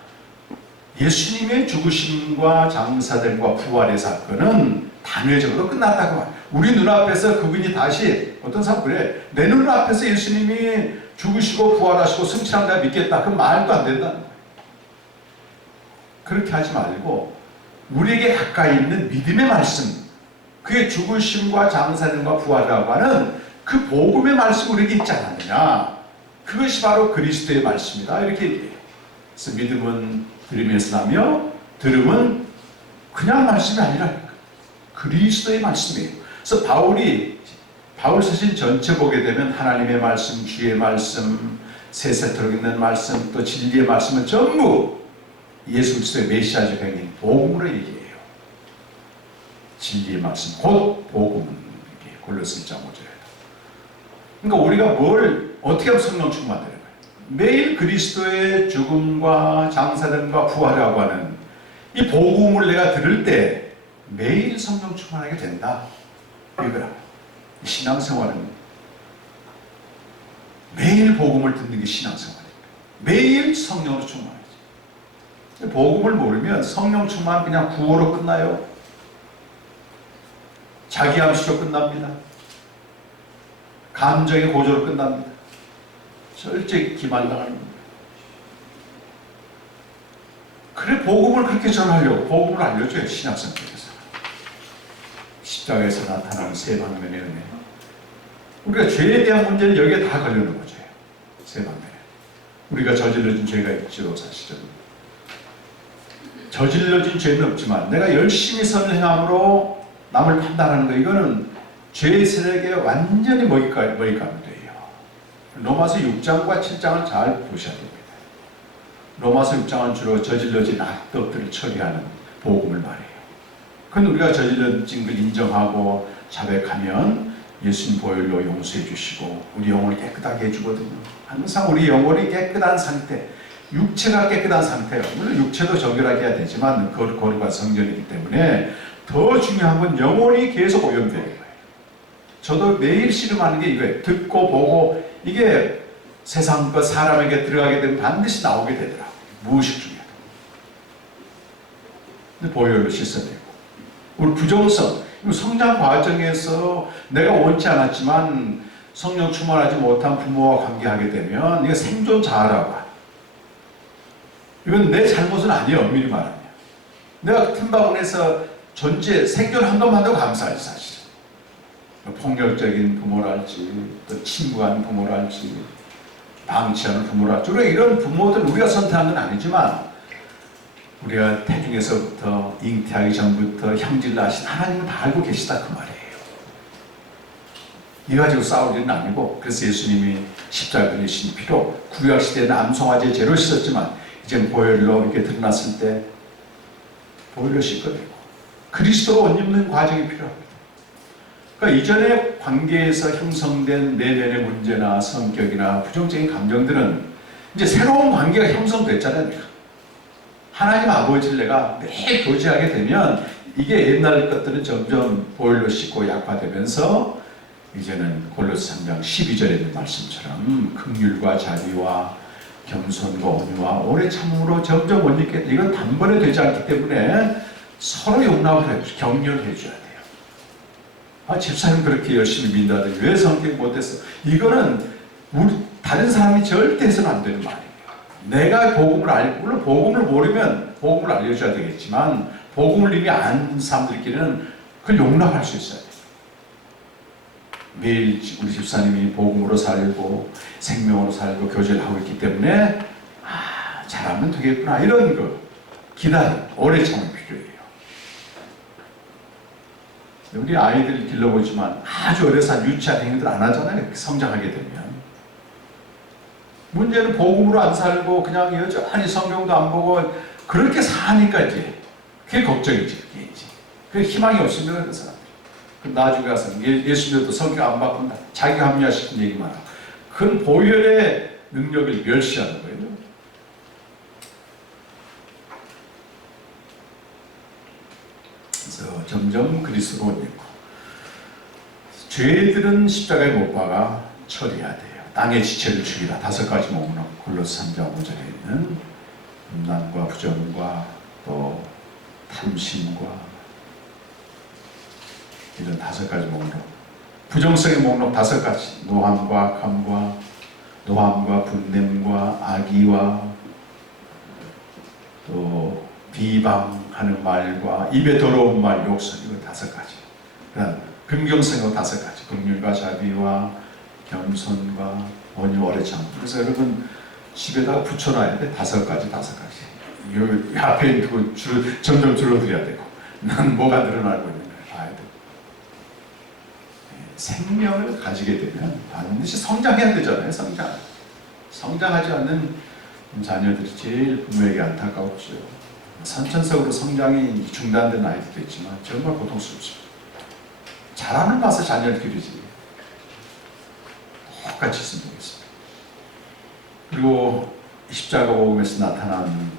예수님의 죽으심과 장사됨과 부활의 사건은 단회적으로 끝났다고 말해요. 우리 눈앞에서 그분이 다시 어떤 사람 그래 내 눈앞에서 예수님이 죽으시고 부활하시고 승천한다 믿겠다. 그건 말도 안 된다는 거예요. 그렇게 하지 말고 우리에게 가까이 있는 믿음의 말씀 그의 죽으심과 장사됨과 부활이라고 하는 그 복음의 말씀 우리에게 있지 않았느냐. 그것이 바로 그리스도의 말씀이다. 이렇게 얘기해요. 그래서 믿음은 들으면서 나며 들음은 그냥 말씀이 아니라 그리스도의 말씀이에요. 그래서 바울 서신 전체 보게 되면 하나님의 말씀, 주의 말씀, 세세토록 있는 말씀, 또 진리의 말씀은 전부 예수 그리스도의 메시아적 행인 복음으로 얘기해요. 진리의 말씀, 곧 복음. 골로새 1장 5절에. 그러니까 우리가 뭘 어떻게 하면 성령 충만되는 거예요? 매일 그리스도의 죽음과 장사됨과 부활이라고 하는 이 복음을 내가 들을 때 매일 성령 충만하게 된다. 이거라. 신앙생활은 매일 복음을 듣는 게 신앙생활입니다. 매일 성령으로 충만해야지. 복음을 모르면 성령 충만 그냥 구호로 끝나요. 자기 암시로 끝납니다. 감정의 고조로 끝납니다. 절제 기만당하는 겁니다. 그래 복음을 그렇게 전하려고 복음을 알려줘요. 신학생활에서 십자가에서 나타나는 세 방면의 은혜. 우리가 죄에 대한 문제는 여기에 다 걸려는 거죠. 세 방면. 우리가 저질러진 죄가 있죠. 사실은 저질러진 죄는 없지만 내가 열심히 선을 행함으로 남을 판단하는 거 이거는 죄의 세력에 완전히 먹잇감이 돼요. 로마서 6장과 7장을 잘 보셔야 됩니다. 로마서 6장은 주로 저질러진 악법들을 처리하는 복음을 말해요. 그건 우리가 저질러진 걸 인정하고 자백하면 예수님 보혈로 용서해 주시고 우리 영혼을 깨끗하게 해주거든요. 항상 우리 영혼이 깨끗한 상태, 육체가 깨끗한 상태예요. 물론 육체도 정결하게 해야 되지만 거룩한 성전이기 때문에 더 중요한 건 영혼이 계속 오염되는 거예요. 저도 매일 씨름하는 게 이거예요. 듣고 보고 이게 세상 것 사람에게 들어가게 되면 반드시 나오게 되더라고요. 무의식 중에. 근데 보혈로 씻어내고 우리 부정성, 성장 과정에서 내가 원치 않았지만 성령 충만하지 못한 부모와 관계하게 되면 이게 생존 자아라고 해요. 이건 내 잘못은 아니에요. 엄밀히 말하면 내가 틈바구니에서 존재 생존한 것만도 감사하지 사실은. 폭력적인 부모랄지 또 침묵하는 부모랄지 방치하는 부모랄지 이런 부모들 우리가 선택한 건 아니지만 우리가 태중에서부터 잉태하기 전부터 형질을 하신 하나님은 다 알고 계시다 그 말이에요. 이 가지고 싸울 일은 아니고 그래서 예수님이 십자가에 주신 피로 구약 시대에는 암송아지의 죄로 씻었지만 이제 보혈로 이렇게 드러났을 때 보혈로 씻어내고 그리스도로 옷 입는 과정이 필요합니다. 그러니까 이전의 관계에서 형성된 내면의 문제나 성격이나 부정적인 감정들은 이제 새로운 관계가 형성됐잖아요. 하나님 아버지를 내가 매일 교제하게 되면 이게 옛날 것들은 점점 보혈로 씻고 약화되면서 이제는 골로새 3장 12절에 있는 말씀처럼 긍휼과 자비와 겸손과 온유와 오래 참음으로 점점 못 잊게 돼. 이건 단번에 되지 않기 때문에 서로 용납을 해, 격려를 해줘야 돼요. 아, 집사님 그렇게 열심히 민다는데 왜 성격이 못했어? 이거는 다른 사람이 절대 해서는 안 되는 말이에요. 내가 복음을 알고, 물론 복음을 모르면 복음을 알려줘야 되겠지만 복음을 이미 아는 사람들끼리는 그걸 용납할 수 있어야 돼요. 매일 우리 집사님이 복음으로 살고 생명으로 살고 교제를 하고 있기 때문에 잘하면 되겠구나 이런 거 기다림, 오래 참을 필요해요. 우리 아이들 길러보지만 아주 어려서 한 유치한 행위들 안 하잖아요. 성장하게 되면. 문제는 복음으로 안 살고 그냥 여전히 성경도 안 보고 그렇게 사니까 이제 그게 걱정이지. 그게 이제. 그 희망이 없으면 그런 사람들. 그럼 나중에 가서 예수님도 성경 안 바꾼다. 자기 합리화시킨 얘기만 하고. 그건 보혈의 능력을 멸시하는 거예요. 그래서 점점 그리스도로 옷 입고 죄들은 십자가에 못 박아 처리해야 돼요. 땅의 지체를 죽이라. 5가지 목록 골로새 3장 5절에 있는 음란과 부정과 또 탐심과 이런 5가지 목록. 부정성의 목록 5가지. 노함과 악함과 노함과 분냄과 악의와 또 비방하는 말과 입에 더러운 말, 욕설 이거 5가지. 그다음 긍정성의 5가지. 긍휼과 자비와 겸손과 온유 오래 참. 그래서 여러분 집에다가 붙여놔야 돼. 5가지. 이 앞에 있는 점점 줄어들어야 되고. 난 뭐가 늘어나고 있는 거야. 봐야 돼. 생명을 가지게 되면 반드시 성장해야 되잖아요. 성장하지 않는 자녀들이 제일 부모에게 안타까웠죠. 선천적으로 성장이 중단된 아이들도 있지만 정말 고통스럽습니다. 잘하는 맛에 자녀를 기르지. 똑같이 있으면 되겠습니다. 그리고 십자가 복음에서 나타난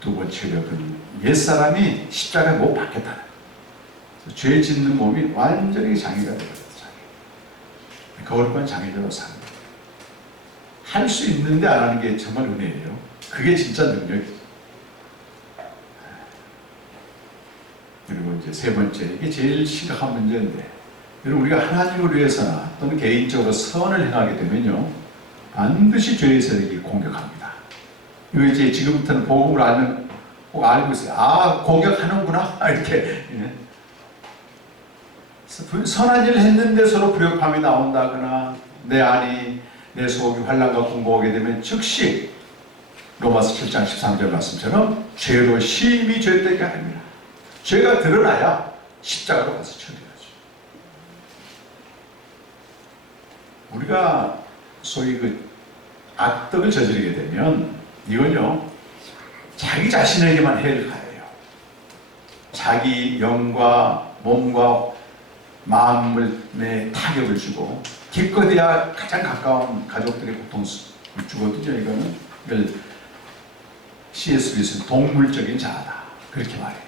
두 번째 력은 옛사람이 십자가에 못 박혔다는 거예요. 죄 짓는 몸이 완전히 장애가 되거든요. 거룩한 장애자로 사는 거예요. 할 수 있는데 안 하는 게 정말 은혜예요. 그게 진짜 능력이죠. 그리고 이제 세 번째, 이게 제일 심각한 문제인데, 여러분 우리가 하나님을 위해서나 또는 개인적으로 선을 행하게 되면요, 반드시 죄의 세력이 공격합니다. 이거 이제 지금부터는 복음을 알면 꼭 알고 있어요. 아, 공격하는구나 이렇게. 선한 일을 했는데 서로 불협화음이 나온다거나 내 안이 내 속이 환난과 공고하게 되면 즉시 로마서 7장 13절 말씀처럼 죄로 심히 죄되게 합니다. 죄가 드러나야 십자가로 가서 처리하죠. 우리가 소위 그 악덕을 저지르게 되면 이건요 자기 자신에게만 해를 가해요. 자기 영과 몸과 마음에 타격을 주고 기껏해야 가장 가까운 가족들의 고통을 주거든요. 이걸 C.S. 루이스는 동물적인 자아다 그렇게 말해요.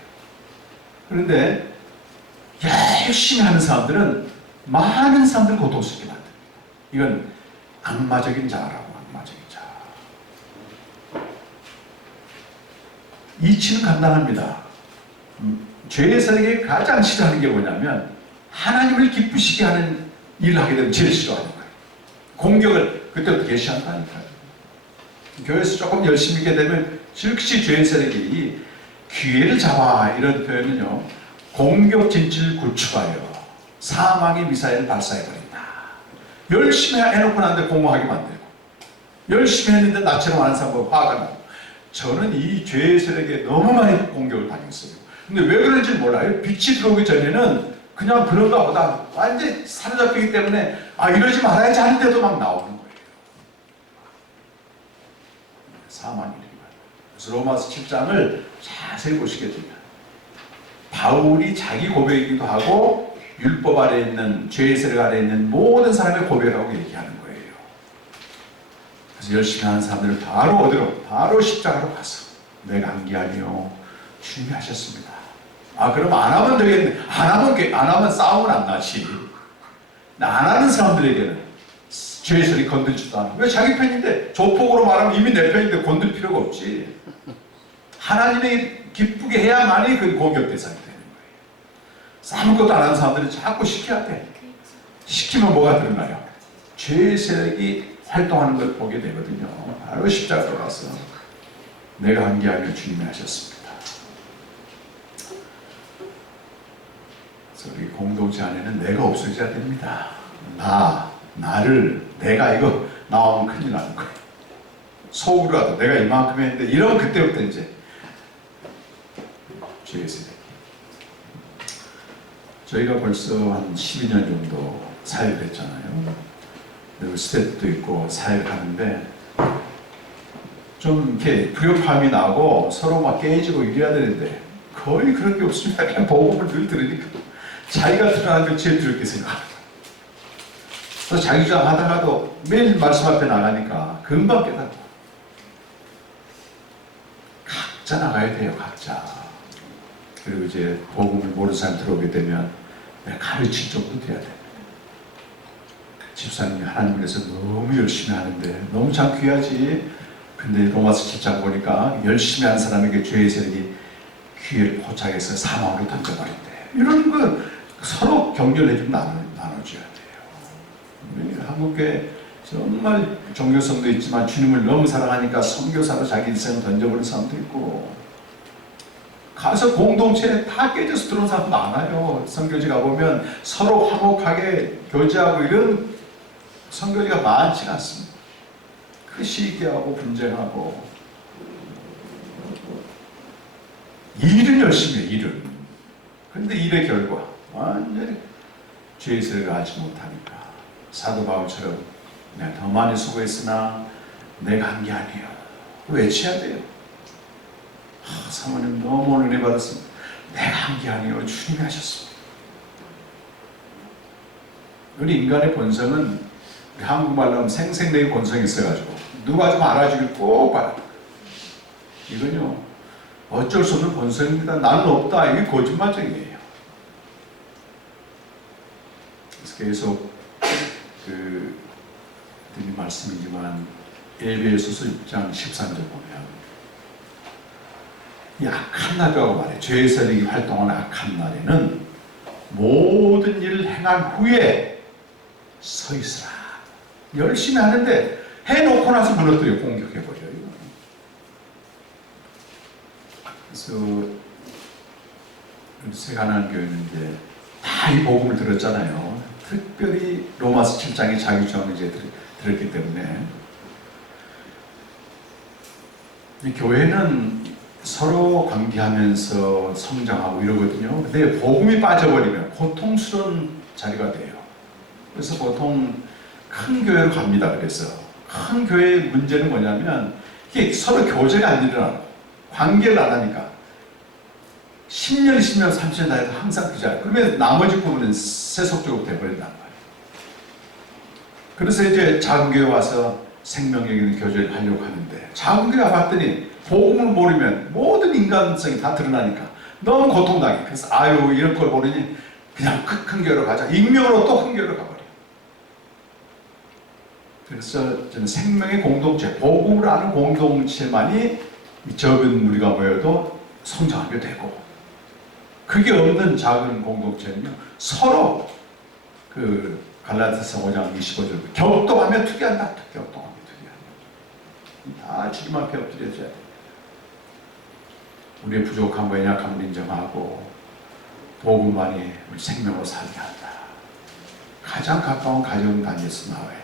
그런데 열심히 하는 사람들은 많은 사람들을 고통스럽게 만듭니다. 이건 악마적인 자아라고. 악마적인 자아. 이치는 간단합니다. 죄의 세력이 가장 싫어하는 게 뭐냐면 하나님을 기쁘시게 하는 일을 하게 되면 제일 싫어하는 거예요. 공격을 그때부터 개시한다니까요. 교회에서 조금 열심히 하게 되면 즉시 죄의 세력이 기회를 잡아 이런 표현은요, 공격 진출 구축하여 사망의 미사일을 발사해버린다. 열심히 해놓고 나는데 공허하게 만들고, 열심히 했는데 나처럼 하는 사람과 화가 나고. 저는 이 죄의 세력에 너무 많이 공격을 당했어요. 근데 왜 그런지 몰라요. 빛이 들어오기 전에는 그냥 그런가 보다 완전히 사로잡히기 때문에 이러지 말아야지 하는데도 막 나오는 거예요. 사망이 일어나요. 그래서 로마서 7장을 자세히 보시게 되면 바울이 자기 고백이기도 하고 율법 아래 있는 죄의 세력 아래 있는 모든 사람의 고백이라고 얘기하는 거예요. 그래서 열심히 하는 사람들을 바로 십자가로 가서 내가 한 게 아니요 주님이 하셨습니다. 그럼 안 하면 되겠네. 안 하면 싸움은 안 나지. 안 하는 사람들에게는 죄의 세력이 건들지도 않아. 왜 자기 편인데? 조폭으로 말하면 이미 내 편인데 건들 필요가 없지. 하나님이 기쁘게 해야만이 그 공격 대상이 되는 거예요. 아무것도 안 하는 사람들은 자꾸 시켜야 돼. 시키면 뭐가 드러나요? 죄의 세력이 활동하는 걸 보게 되거든요. 바로 십자가로 가서 내가 한 게 아니라 주님이 하셨습니다. 그래서 우리 공동체 안에는 내가 없어져야 됩니다. 내가 이거 나오면 큰일 나는 거예요. 속으로라도 내가 이만큼 했는데 이러면 그때부터 이제 죄의 세력이. 저희가 벌써 한 12년 정도 사역을 했잖아요. 스텝도 있고 사역을 하는데 좀 이렇게 불협화음이 나고 서로 막 깨지고 이래야 되는데 거의 그런 게 없습니다. 그냥 복음을 늘 들으니까 자기가 드러나는 걸 제일 두렵게 생각합니다. 그래서 자기 주장 하다가도 매일 말씀 앞에 나가니까 금방 깨닫고 각자 나가야 돼요. 각자. 그리고 이제 복음을 모르는 사람 들어오게 되면 내가 가르칠 정도 돼야 됩니다. 집사님이 하나님을 위해서 너무 열심히 하는데 너무 참 귀하지. 근데 로마서 7장 보니까 열심히 하는 사람에게 죄의 세력이 귀를 포착해서 사망으로 던져버린대. 이런 거 서로 격려해주고 나눠줘야 돼요. 한국에 정말 종교성도 있지만 주님을 너무 사랑하니까 선교사로 자기 인생을 던져버린 사람도 있고, 가서 공동체에 다 깨져서 들어온 사람도 많아요. 선교지 가보면 서로 화목하게 교제하고 이런 선교지가 많지가 않습니다. 그 시기하고 분쟁하고. 일은 열심히 해요. 일은. 그런데 일의 결과 완전히 죄의 세력을 알지 못하니까 사도 바울처럼 내가 더 많이 수고했으나 내가 한 게 아니에요. 외쳐야 돼요. 사모님 너무 은혜 받았습니다. 내가 한 게 아니에요. 주님이 하셨습니다. 우리 인간의 본성은 한국말로 하면 생생내의 본성이 있어가지고 누가 좀 알아주길 꼭 바라. 이건요 어쩔 수 없는 본성입니다. 나는 없다. 이게 거짓말쟁이에요. 그래서 계속 드린 말씀이지만 에베소서 6장 13절 보면 이 악한 날이라고 말해요. 죄의 세력이 활동하는 악한 날에는 모든 일을 행한 후에 서 있으라. 열심히 하는데 해놓고 나서 무너뜨려 공격해버려요. 그래서 세가나안 교회는 이제 다 이 복음을 들었잖아요. 특별히 로마서 7장의 자기 주장을 이제 들었기 때문에 이 교회는 서로 관계하면서 성장하고 이러거든요. 근데 복음이 빠져버리면 고통스러운 자리가 돼요. 그래서 보통 큰 교회로 갑니다. 그래서 큰 교회의 문제는 뭐냐면 이게 서로 교제가 안 일어나고 관계를 안 하니까 10년, 20년, 30년 다해도 항상 그 자리. 그러면 나머지 부분은 세속적으로 돼버린단 말이에요. 그래서 이제 작은 교회 와서 생명력 있는 교제를 하려고 하는데, 작은 교회 봤더니 복음을 모르면 모든 인간성이 다 드러나니까 너무 고통당해. 그래서 아유, 이런 걸 모르니 그냥 큰 교회로 가자. 익명으로 또 큰 교회로 가버려. 그래서 저는 생명의 공동체, 복음을 아는 공동체만이 적은 무리가 모여도 성장하게 되고, 그게 없는 작은 공동체는요, 서로 그 갈라디아서 5장 25절 격동하며 투기한다. 격동하며 투기한다. 다 주님 앞에 엎드려져야 돼. 우리의 부족함과 연약함을 인정하고 복음만이 우리 생명으로 살게 한다. 가장 가까운 가정 단위에서 나와야 돼요.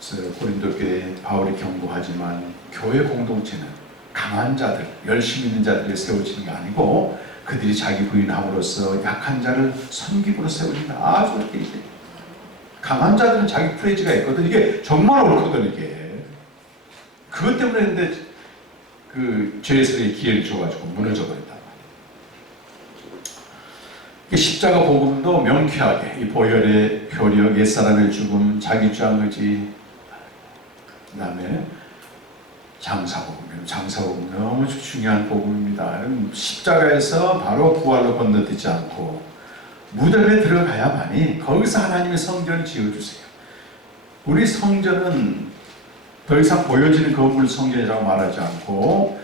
그래서 고린도 교회에 바울이 경고하지만 교회 공동체는 강한 자들, 열심히 있는 자들이 세워지는 게 아니고 그들이 자기 부인함으로써 약한 자를 섬김으로 세워진다. 아주 이렇게 강한 자들은 자기 프레이즈가 있거든. 이게 정말 옳거든. 이게 그것 때문에 근데 그 죄에서의 기회를 줘가지고 무너져 버린단 말이에요. 십자가 복음도 명쾌하게 이 보혈의 효력, 옛사람의 죽음, 자기 주장 의지, 그 다음에 장사복음, 장사복음 너무 중요한 복음입니다. 십자가에서 바로 부활로 건너뛰지 않고 무덤에 들어가야만이 거기서 하나님의 성전을 지어주세요. 우리 성전은 더 이상 보여지는 건물 성전이라고 말하지 않고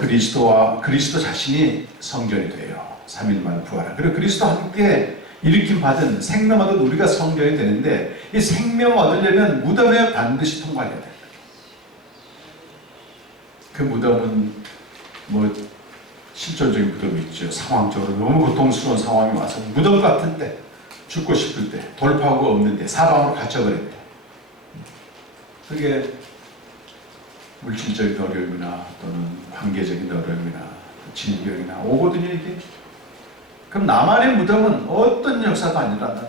그리스도 자신이 성전이 돼요. 3일 만에 부활한. 그리고 그리스도와 함께 일으킴 받은 생명 얻은 우리가 성전이 되는데, 이 생명 얻으려면 무덤에 반드시 통과해야 돼요. 그 무덤은 뭐 실존적인 무덤이 있죠. 상황적으로 너무 고통스러운 상황이 와서 무덤 같은데, 죽고 싶을 때, 돌파구가 없는데, 사방으로 갇혀버렸대. 그게 물질적인 어려움이나 또는 관계적인 어려움이나 질병이나 오거든요, 이게. 그럼 나만의 무덤은 어떤 역사도 아니란다.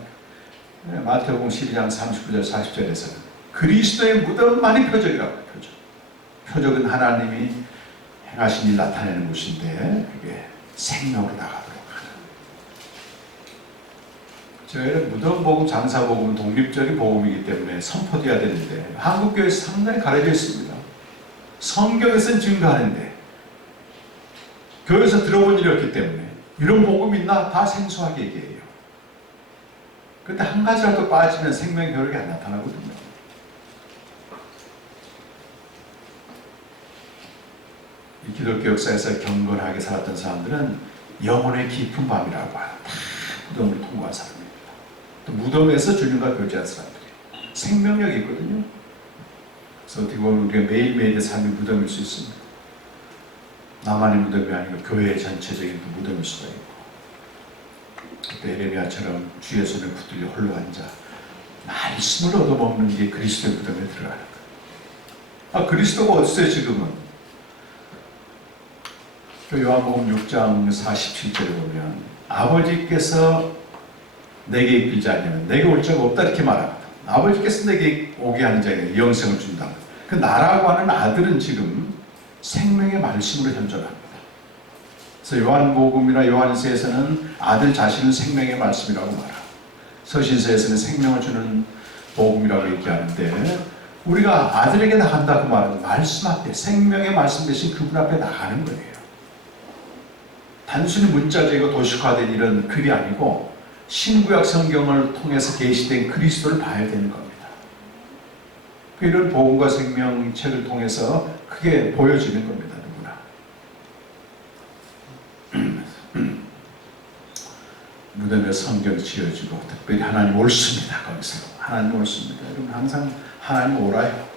마태복음 12장 39절 40절에서는 그리스도의 무덤만이 표적이라고 해요. 표적은 하나님이 행하신 일 나타내는 곳인데, 그게 생명으로 나가도록 하는. 저희는 무덤복음, 장사복음은 독립적인 복음이기 때문에 선포되어야 되는데, 한국교회에서 상당히 가려져 있습니다. 성경에서는 증거하는데 교회에서 들어본 일이 없기 때문에 이런 복음이 있나 다 생소하게 얘기해요. 그런데 한 가지라도 빠지면 생명의 교력이 안 나타나거든요. 이 기독교 역사에서 경건하게 살았던 사람들은 영혼의 깊은 밤이라고 하는 다 무덤을 통과한 사람입니다. 또 무덤에서 주님과 교제한 사람들이에요. 생명력이 있거든요. 그래서 어떻게 보면 우리가 매일매일의 삶이 무덤일 수 있습니다. 나만의 무덤이 아니고 교회 전체적인 무덤일 수가 있고, 그때 에레미야처럼 주의 손에 붙들려 홀로 앉아 말씀을 얻어먹는 게 그리스도의 무덤에 들어가는 거예요. 그리스도가 어딨어요 지금은? 요한복음 6장 47절에 보면 아버지께서 내게 이끌지 않으면 내게 올 자가 없다 이렇게 말합니다. 아버지께서 내게 오게 하는 자에게 영생을 준다. 그 나라고 하는 아들은 지금 생명의 말씀으로 현존합니다. 그래서 요한복음이나 요한서에서는 아들 자신은 생명의 말씀이라고 말합니다. 서신서에서는 생명을 주는 복음이라고 얘기하는데, 우리가 아들에게 나간다고 말하는 말씀 앞에, 생명의 말씀 대신 그분 앞에 나가는 거예요. 단순히 문자적이고 도식화된 이런 글이 아니고 신구약 성경을 통해서 계시된 그리스도를 봐야 되는 겁니다. 이런 복음과 생명 책을 통해서 그게 보여지는 겁니다. 누구나. 무덤에 성경이 지어지고 특별히 하나님 옳습니다. 거기서 하나님 옳습니다. 여러분 항상 하나님 옳아요.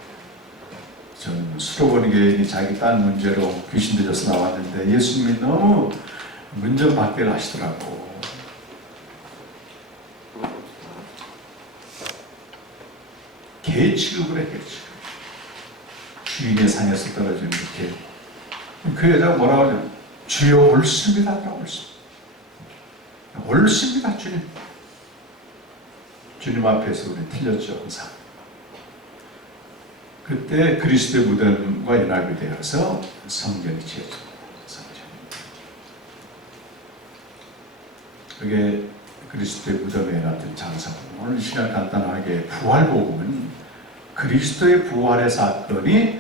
전 수도권교회에 자기 딸 문제로 귀신 들려서 나왔는데 예수님이 너무 문전박대를 하시더라고. 개 취급을 해, 개 취급. 주인의 산에서 떨어진 개. 그 여자가 뭐라고 하냐면 주여 옳습니다. 옳습니다. 옳습니다, 주님. 주님 앞에서 우리 틀렸죠, 항상. 그때 그리스도의 무덤과 연합이 되어서 성전이 지어집니다. 성전. 그게 그리스도의 무덤에 해놨던 장사고, 오늘 시간 간단하게 부활복음은 그리스도의 부활의 사건이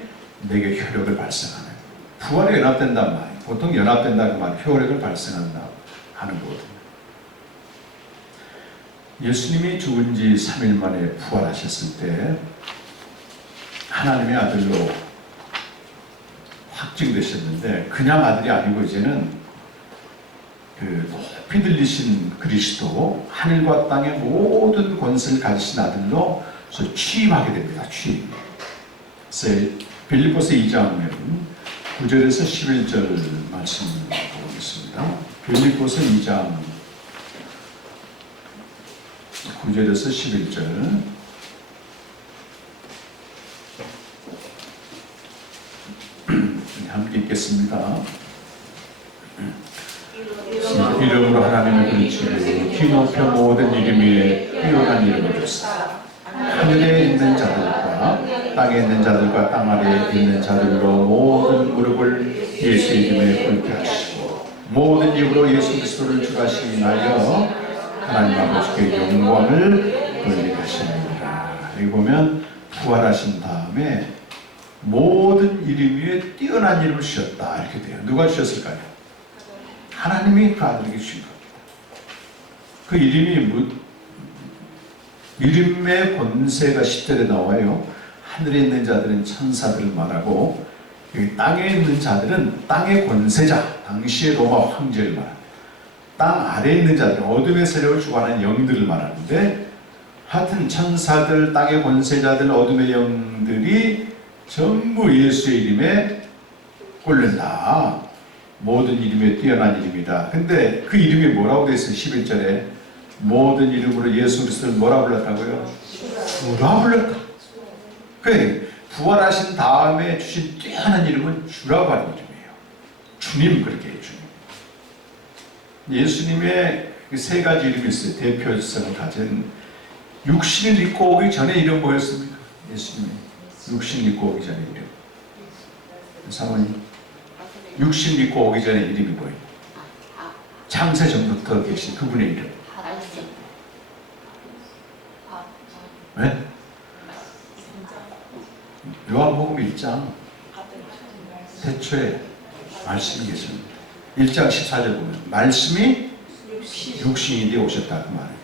내게 효력을 발생하는, 부활에 연합된단 말이에요. 보통 연합된다는 말, 효력을 발생한다 하는 거거든요. 예수님이 죽은 지 3일 만에 부활하셨을 때 하나님의 아들로 확증되셨는데, 그냥 아들이 아니고 이제는 그 높이 들리신 그리스도, 하늘과 땅의 모든 권세를 가지신 아들로 취임하게 됩니다. 취임. 그래서 빌립보서 2장 9절에서 11절 말씀 보겠습니다. 빌립보서 2장 9절에서 11절. 함께 읽겠습니다. 이름으로 하나님을 그르치고 기높여 모든 이름 위에 뛰어난 이름을 주사 하늘에 있는 자들과 땅에 있는 자들과 땅 아래에 있는 자들로 모든 무릎을 예수 이름에 꿇게 하시고 모든 입으로 예수 그리스도를 주라 시인하여 하나님 아버지께 영광을 돌리게 하십니다. 여기 보면 부활하신 다음에 모든 이름 위에 뛰어난 이름을 주셨다 이렇게 돼요. 누가 주셨을까요? 하나님이 그 아들에게 주신 겁니다. 그 이름이 이름의 권세가 10절에 나와요. 하늘에 있는 자들은 천사들을 말하고 여기 땅에 있는 자들은 땅의 권세자, 당시의 로마 황제를 말합니다. 땅 아래에 있는 자들은 어둠의 세력을 주관하는 영들을 말하는데, 하여튼 천사들, 땅의 권세자들, 어둠의 영들이 전부 예수의 이름에 꼴린다. 모든 이름에 뛰어난 이름이다. 근데 그 이름이 뭐라고 되어 있어요? 11절에 모든 이름으로 예수 그리스도를 뭐라 불렀다고요? 주라 불렀다. 그 부활하신 다음에 주신 뛰어난 이름은 주라고 하는 이름이에요. 주님, 그렇게 해요. 주님. 예수님의 그 세 가지 이름이 있어요. 대표성을 가진. 육신을 입고 오기 전에 이름 뭐였습니까? 예수님이 육신을 입고 오기 전에 이름. 사모님, 육신을 입고 오기 전에 이름이 뭐예요? 창세 전부터 계신 그분의 이름. 네? 요한복음 1장 태초에 말씀이 계십니다. 1장 14절 보면 말씀이 육신이 되어 오셨다 그 말이에요.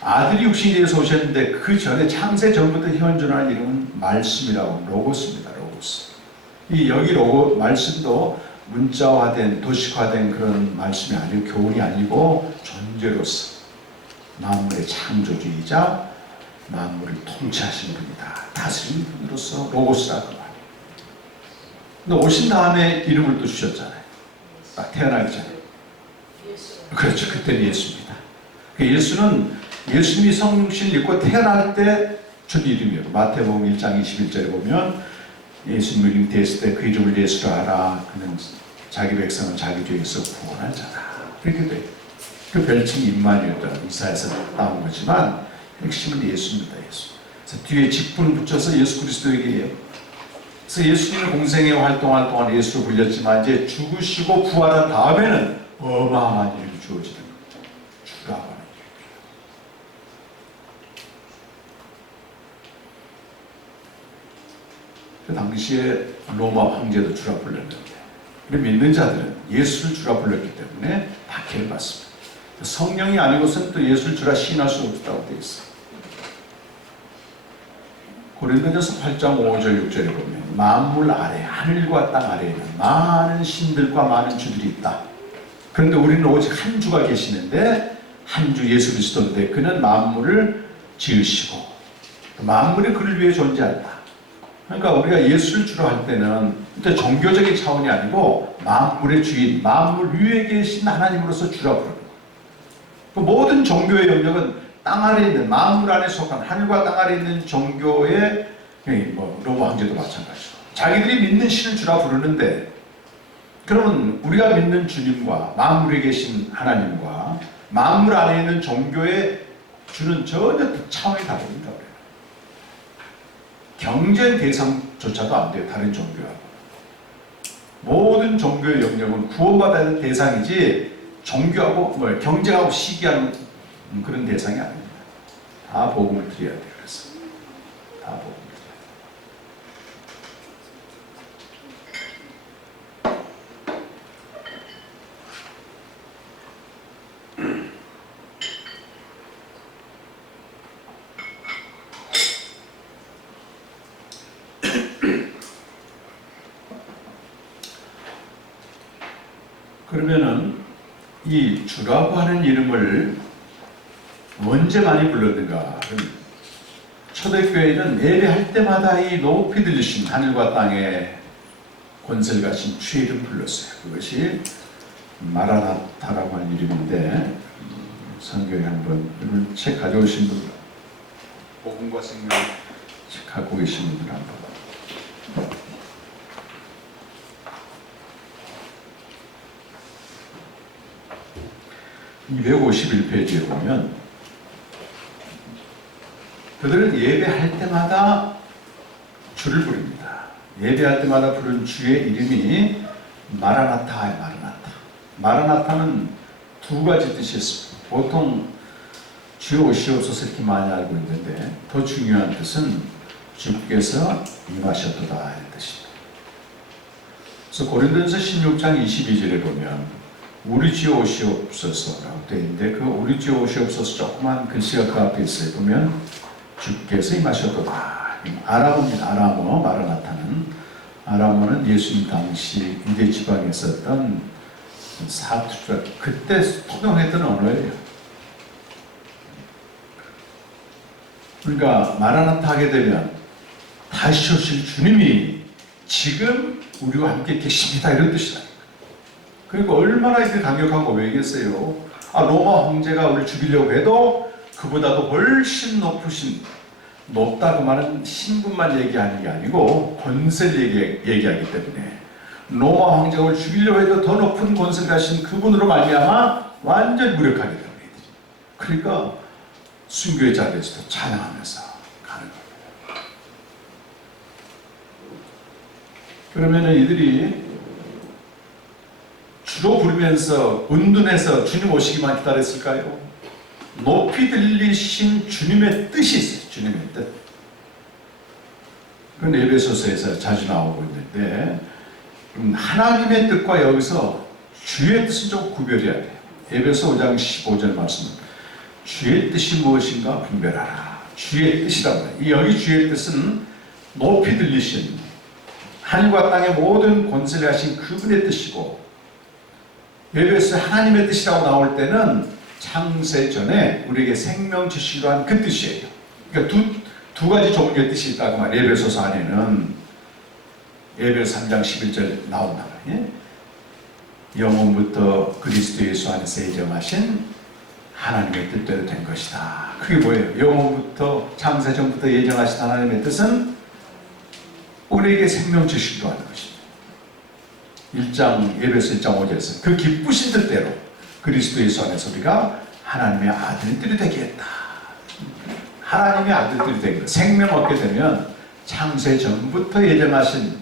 아들이 육신이 되어서 오셨는데 그 전에 창세 전부터 현존하는 이름은 말씀이라고, 로고스입니다. 로고스. 이 여기 로고 말씀도 문자화된, 도식화된 그런 말씀이 아니고, 교훈이 아니고 존재로서 만물의 창조주이자 만물을 통치하시는 분이다. 다스리는 분으로서 로고스라고 말해요. 근데 오신 다음에 이름을 또 주셨잖아요. 딱 태어나기 전에. 그렇죠. 그때는 예수입니다. 예수는 예수님이 성신을 입고 태어날 때 준 이름이에요. 마태복음 1장 21절에 보면 예수님 이름 됐을 때 그 이름을 예수라 하라. 그는 자기 백성은 자기 죄에서 구원할 자다. 그렇게 돼요. 그 별칭이 임마누엘이었던 이사야에서 따온 거지만 핵심은 예수입니다. 예수. 그래서 뒤에 직분을 붙여서 예수 그리스도 얘기해요. 그래서 예수님의 공생에 활동할 동안 예수로 불렸지만 이제 죽으시고 부활한 다음에는 어마어마한 일이 주어지는 겁니다. 주라고 하는 일이에요. 그 당시에 로마 황제도 주라 불렀는데, 믿는 자들은 예수를 주라 불렀기 때문에 박해를 받습니다. 성령이 아니고서는 또 예수를 주라 시인할 수 없다고 되어 있어요. 고린도전서 8장 5절 6절에 보면 만물 아래, 하늘과 땅 아래에는 많은 신들과 많은 주들이 있다. 그런데 우리는 오직 한 주가 계시는데 한 주 예수 그리스도인데 그는 만물을 지으시고 만물이 그를 위해 존재한다. 그러니까 우리가 예수를 주로 할 때는 종교적인 차원이 아니고 만물의 주인, 만물 위에 계신 하나님으로서 주라 부르는 거예요. 그 모든 종교의 영역은 땅 아래에 있는, 만물 안에 속한, 하늘과 땅 아래에 있는 종교의 로마 황제도 마찬가지고 자기들이 믿는 신을 주라 부르는데, 그러면 우리가 믿는 주님과 만물에 계신 하나님과 만물 안에 있는 종교의 주는 전혀 차원이 다릅니다. 경쟁 대상조차도 안 돼요. 다른 종교하고. 모든 종교의 영역은 구원받아야 하는 대상이지 종교하고 경쟁하고 시기하는 그런 대상이 아닙니다. 다 복음을 드려야 돼요. 그래서 다 복음을 드려야 돼요. 그러면은 이 주라고 하는 이름을 언제 많이 불렀는가? 초대교회는 예배할 때마다 이 높이 들리신 하늘과 땅의 권세를 가진 주의 이름 불렀어요. 그것이 마라나타라고 하는 이름인데 성경에 한번 이런 책 가져오신 분, 복음과 생명 책 갖고 계신 분들 한번 251페이지에 보면 그들은 예배할 때마다 주를 부릅니다. 예배할 때마다 부른 주의 이름이 마라나타예요. 마라나타. 마라나타는 두 가지 뜻이 있습니다. 보통 주여 오시옵소서 이렇게 많이 알고 있는데 더 중요한 뜻은 주께서 임하셨도다 하는 뜻입니다. 그래서 고린도전서 16장 22절에 보면 우리 주여 오시옵소서라고 되어 있는데 그 우리 주여 오시옵소서 조그만 글씨가 그 앞에 있어요. 보면 주께서 임하셨도다. 아람어입니다. 아람어 마라나타는 아람어는 예수님 당시 유대 지방에 있었던 사투자 그때 통용했던 언어예요. 그러니까 마라나타 하게 되면 다시 오실 주님이 지금 우리와 함께 계십니다 이런 뜻이다. 그리고 얼마나 이게 강력한 고백이겠어요. 로마 황제가 우리를 죽이려고 해도 그보다도 훨씬 높다고 말은 신분만 얘기하는 게 아니고 권세를 얘기하기 때문에 로마 황제가 우리를 죽이려고 해도 더 높은 권세를 가신 그분으로 말미암아 완전히 무력하게 됩니다. 그러니까 순교의 자리에서도 찬양하면서 가는 겁니다. 그러면 이들이 주로 부르면서 은둔해서 주님 오시기만 기다렸을까요? 높이 들리신 주님의 뜻이 있어요. 주님의 뜻. 그건 에베소서에서 자주 나오고 있는데 하나님의 뜻과 여기서 주의 뜻은 좀 구별해야 돼요. 에베소 5장 15절 말씀 주의 뜻이 무엇인가 분별하라. 주의 뜻이란 말이에요. 여기 주의 뜻은 높이 들리신 하늘과 땅의 모든 권세를 하신 그분의 뜻이고 예배에서 하나님의 뜻이라고 나올 때는 창세 전에 우리에게 생명 주시기로 한 그 뜻이에요. 그러니까 두 가지 종류의 뜻이 있다고 말이에요. 예배소서 안에는 예배소 3장 11절 나온다 말이에요. 영원부터 그리스도 예수 안에서 예정하신 하나님의 뜻대로 된 것이다. 그게 뭐예요? 영원부터 창세 전부터 예정하신 하나님의 뜻은 우리에게 생명 주시기로 하는 것입니다. 1장 예배서 1장 5절에서 그 기쁘신 뜻대로 그리스도 예수 안에서 우리가 하나님의 아들들이 되겠다. 하나님의 아들들이 되는 것. 생명 얻게 되면 창세 전부터 예정하신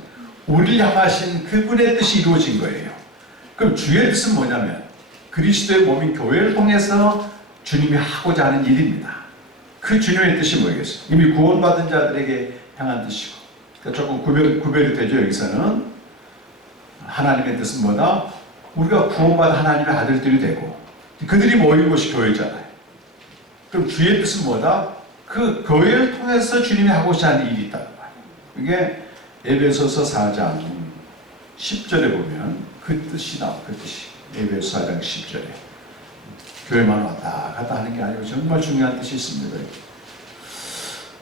우리를 향하신 그분의 뜻이 이루어진 거예요. 그럼 주의 뜻은 뭐냐면 그리스도의 몸인 교회를 통해서 주님이 하고자 하는 일입니다. 그 주님의 뜻이 뭐겠어요? 이미 구원받은 자들에게 향한 뜻이고 그러니까 조금 구별이 되죠. 여기서는 하나님의 뜻은 뭐다? 우리가 구원받은 하나님의 아들들이 되고 그들이 모인 곳이 교회잖아요. 그럼 주의 뜻은 뭐다? 그 교회를 통해서 주님이 하고자 하는 일이 있다는 말이에요. 이게 에베소서 4장 10절에 보면 그 뜻이 나와요. 그 뜻이 에베소 4장 10절에 교회만 왔다 갔다 하는 게 아니고 정말 중요한 뜻이 있습니다.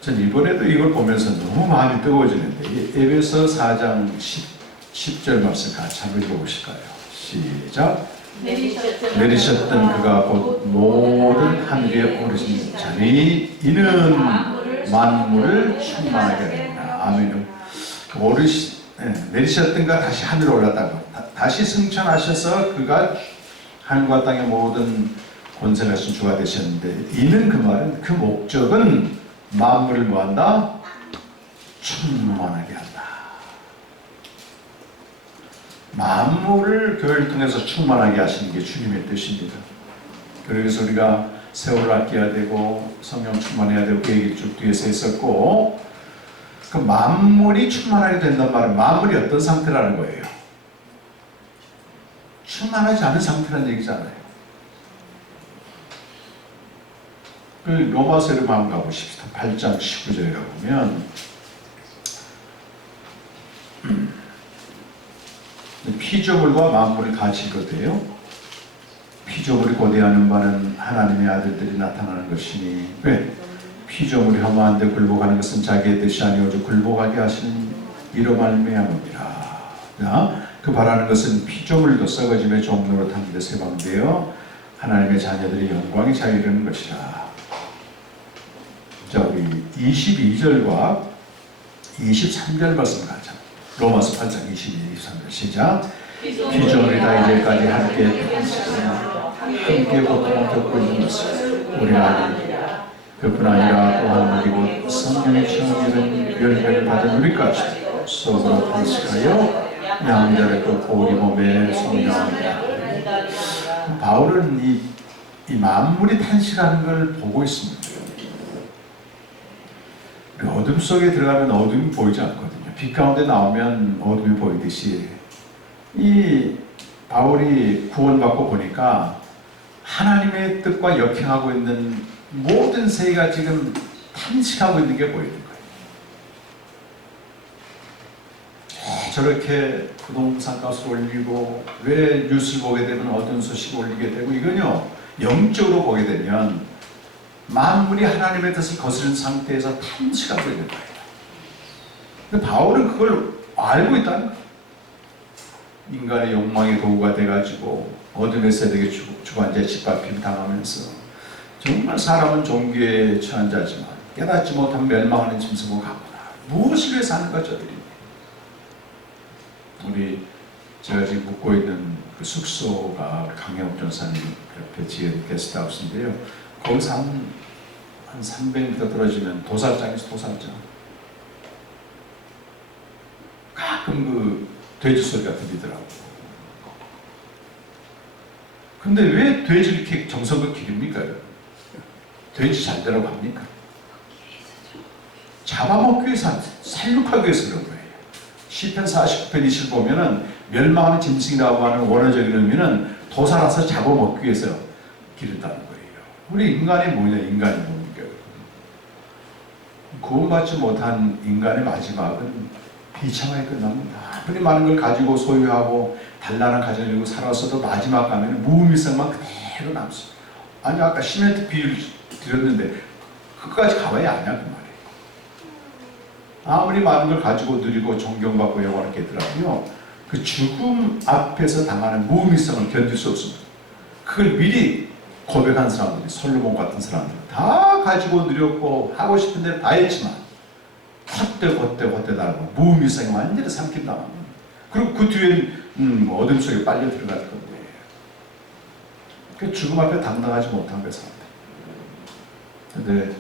전 이번에도 이걸 보면서 너무 마음이 뜨거워지는데 에베소 4장 10절 말씀 같이 한번 읽어보실까요? 시작. 내리셨던 그가 곧 모든 하늘에 오르신 자니 이는 만물을 충만하게 하리라. 아멘. 내리셨던가 다시 하늘에 올랐다고 다시 승천하셔서 그가 하늘과 땅의 모든 권세를 하신 주가 되셨는데 이는 그 말은 그 목적은 만물을 뭐한다? 충만하게 한다. 만물을 교회를 통해서 충만하게 하시는 게 주님의 뜻입니다. 그래서 우리가 세월을 아껴야 되고 성령 충만해야 되고 그 얘기를 쭉 뒤에서 했었고, 그 만물이 충만하게 된단 말은 만물이 어떤 상태라는 거예요? 충만하지 않은 상태라는 얘기잖아요. 그 로마서로 한번 가보십시다. 8장 19절에 가보면 피조물과 만물을 같이 읽어도요. 피조물이 고대하는 바는 하나님의 아들들이 나타나는 것이니, 왜? 피조물이 허무한데 굴복하는 것은 자기의 뜻이 아니오 오직 굴복하게 하시는 이로 말미암음이라. 그 바라는 것은 피조물도 썩어짐의 종로로 탄데 세방되어 하나님의 자녀들의 영광에 자유하는 것이라. 자, 우리 22절과 23절 말씀 가자. 로마서 8장 22, 23절 시작. 피조물이 다 이제까지 함께 고통을 겪고 있는 것을 우리가 아니라, 그뿐 아니라 또한 우리 곧 성령의 처음에는 열매를 받은 우리까지 속으로 탄식하여 양자를 꺾고 우리 몸에 성령합니다. 바울은 이 만물이 탄식하는 걸 보고 있습니다. 어둠 속에 들어가면 어둠이 보이지 않거든요. 빛 가운데 나오면 어둠이 보이듯이, 이 바울이 구원받고 보니까 하나님의 뜻과 역행하고 있는 모든 세계가 지금 탄식하고 있는 게 보이는 거예요. 저렇게 부동산 값을 올리고, 왜 뉴스를 보게 되면 어두운 소식을 올리게 되고, 이건요, 영적으로 보게 되면 만물이 하나님의 뜻을 거스른 상태에서 탄식하고 있는 거예요. 근데 바울은 그걸 알고 있다는 거예요. 인간의 욕망의 도구가 돼가지고 어둠의 세력에 주관자의 짓밟힘 당하면서 정말 사람은 종교에 처한 자지만 깨닫지 못한 멸망하는 짐승과 같구나. 무엇을 위해서 하는 거죠? 우리 제가 지금 묵고 있는 그 숙소가 강영욱 전사님 옆에 지은 게스트하우스인데요. 거기서 한 300m 떨어지면 도살장이 있어. 도살장. 가끔 그 돼지 소리가 들리더라고. 근데 왜 돼지를 이렇게 정성껏 기릅니까? 돼지 잘 되라고 합니까? 잡아먹기 위해서, 살육하기 위해서 그런 거예요. 시편 49편 20 보면은 멸망하는 짐승이라고 하는 원어적인 의미는 도살아서 잡아먹기 위해서 기른다는 거예요. 우리 인간이 뭐냐? 인간이 뭡니까? 구원받지 못한 인간의 마지막은 비참하게 끝납니다. 아무리 많은 걸 가지고 소유하고 단란한 가정을 이루고 살았어도 마지막 가면 무의미성만 그대로 남습니다. 아니, 아까 시멘트 비유를 드렸는데 끝까지 가봐야 아냐 그 말이에요. 아무리 많은 걸 가지고 누리고 존경받고 영원하게 되더라도요, 그 죽음 앞에서 당하는 무의미성을 견딜 수 없습니다. 그걸 미리 고백한 사람들이, 솔로몬 같은 사람들 다 가지고 누렸고 하고 싶은 대로 다 했지만 헛되고 달고 무의미성이 완전히 삼킨다. 그리고 그 뒤엔 어둠 속에 빨려 들어갈 건데, 그 죽음 앞에 당당하지 못한 거예요, 사람들. 근데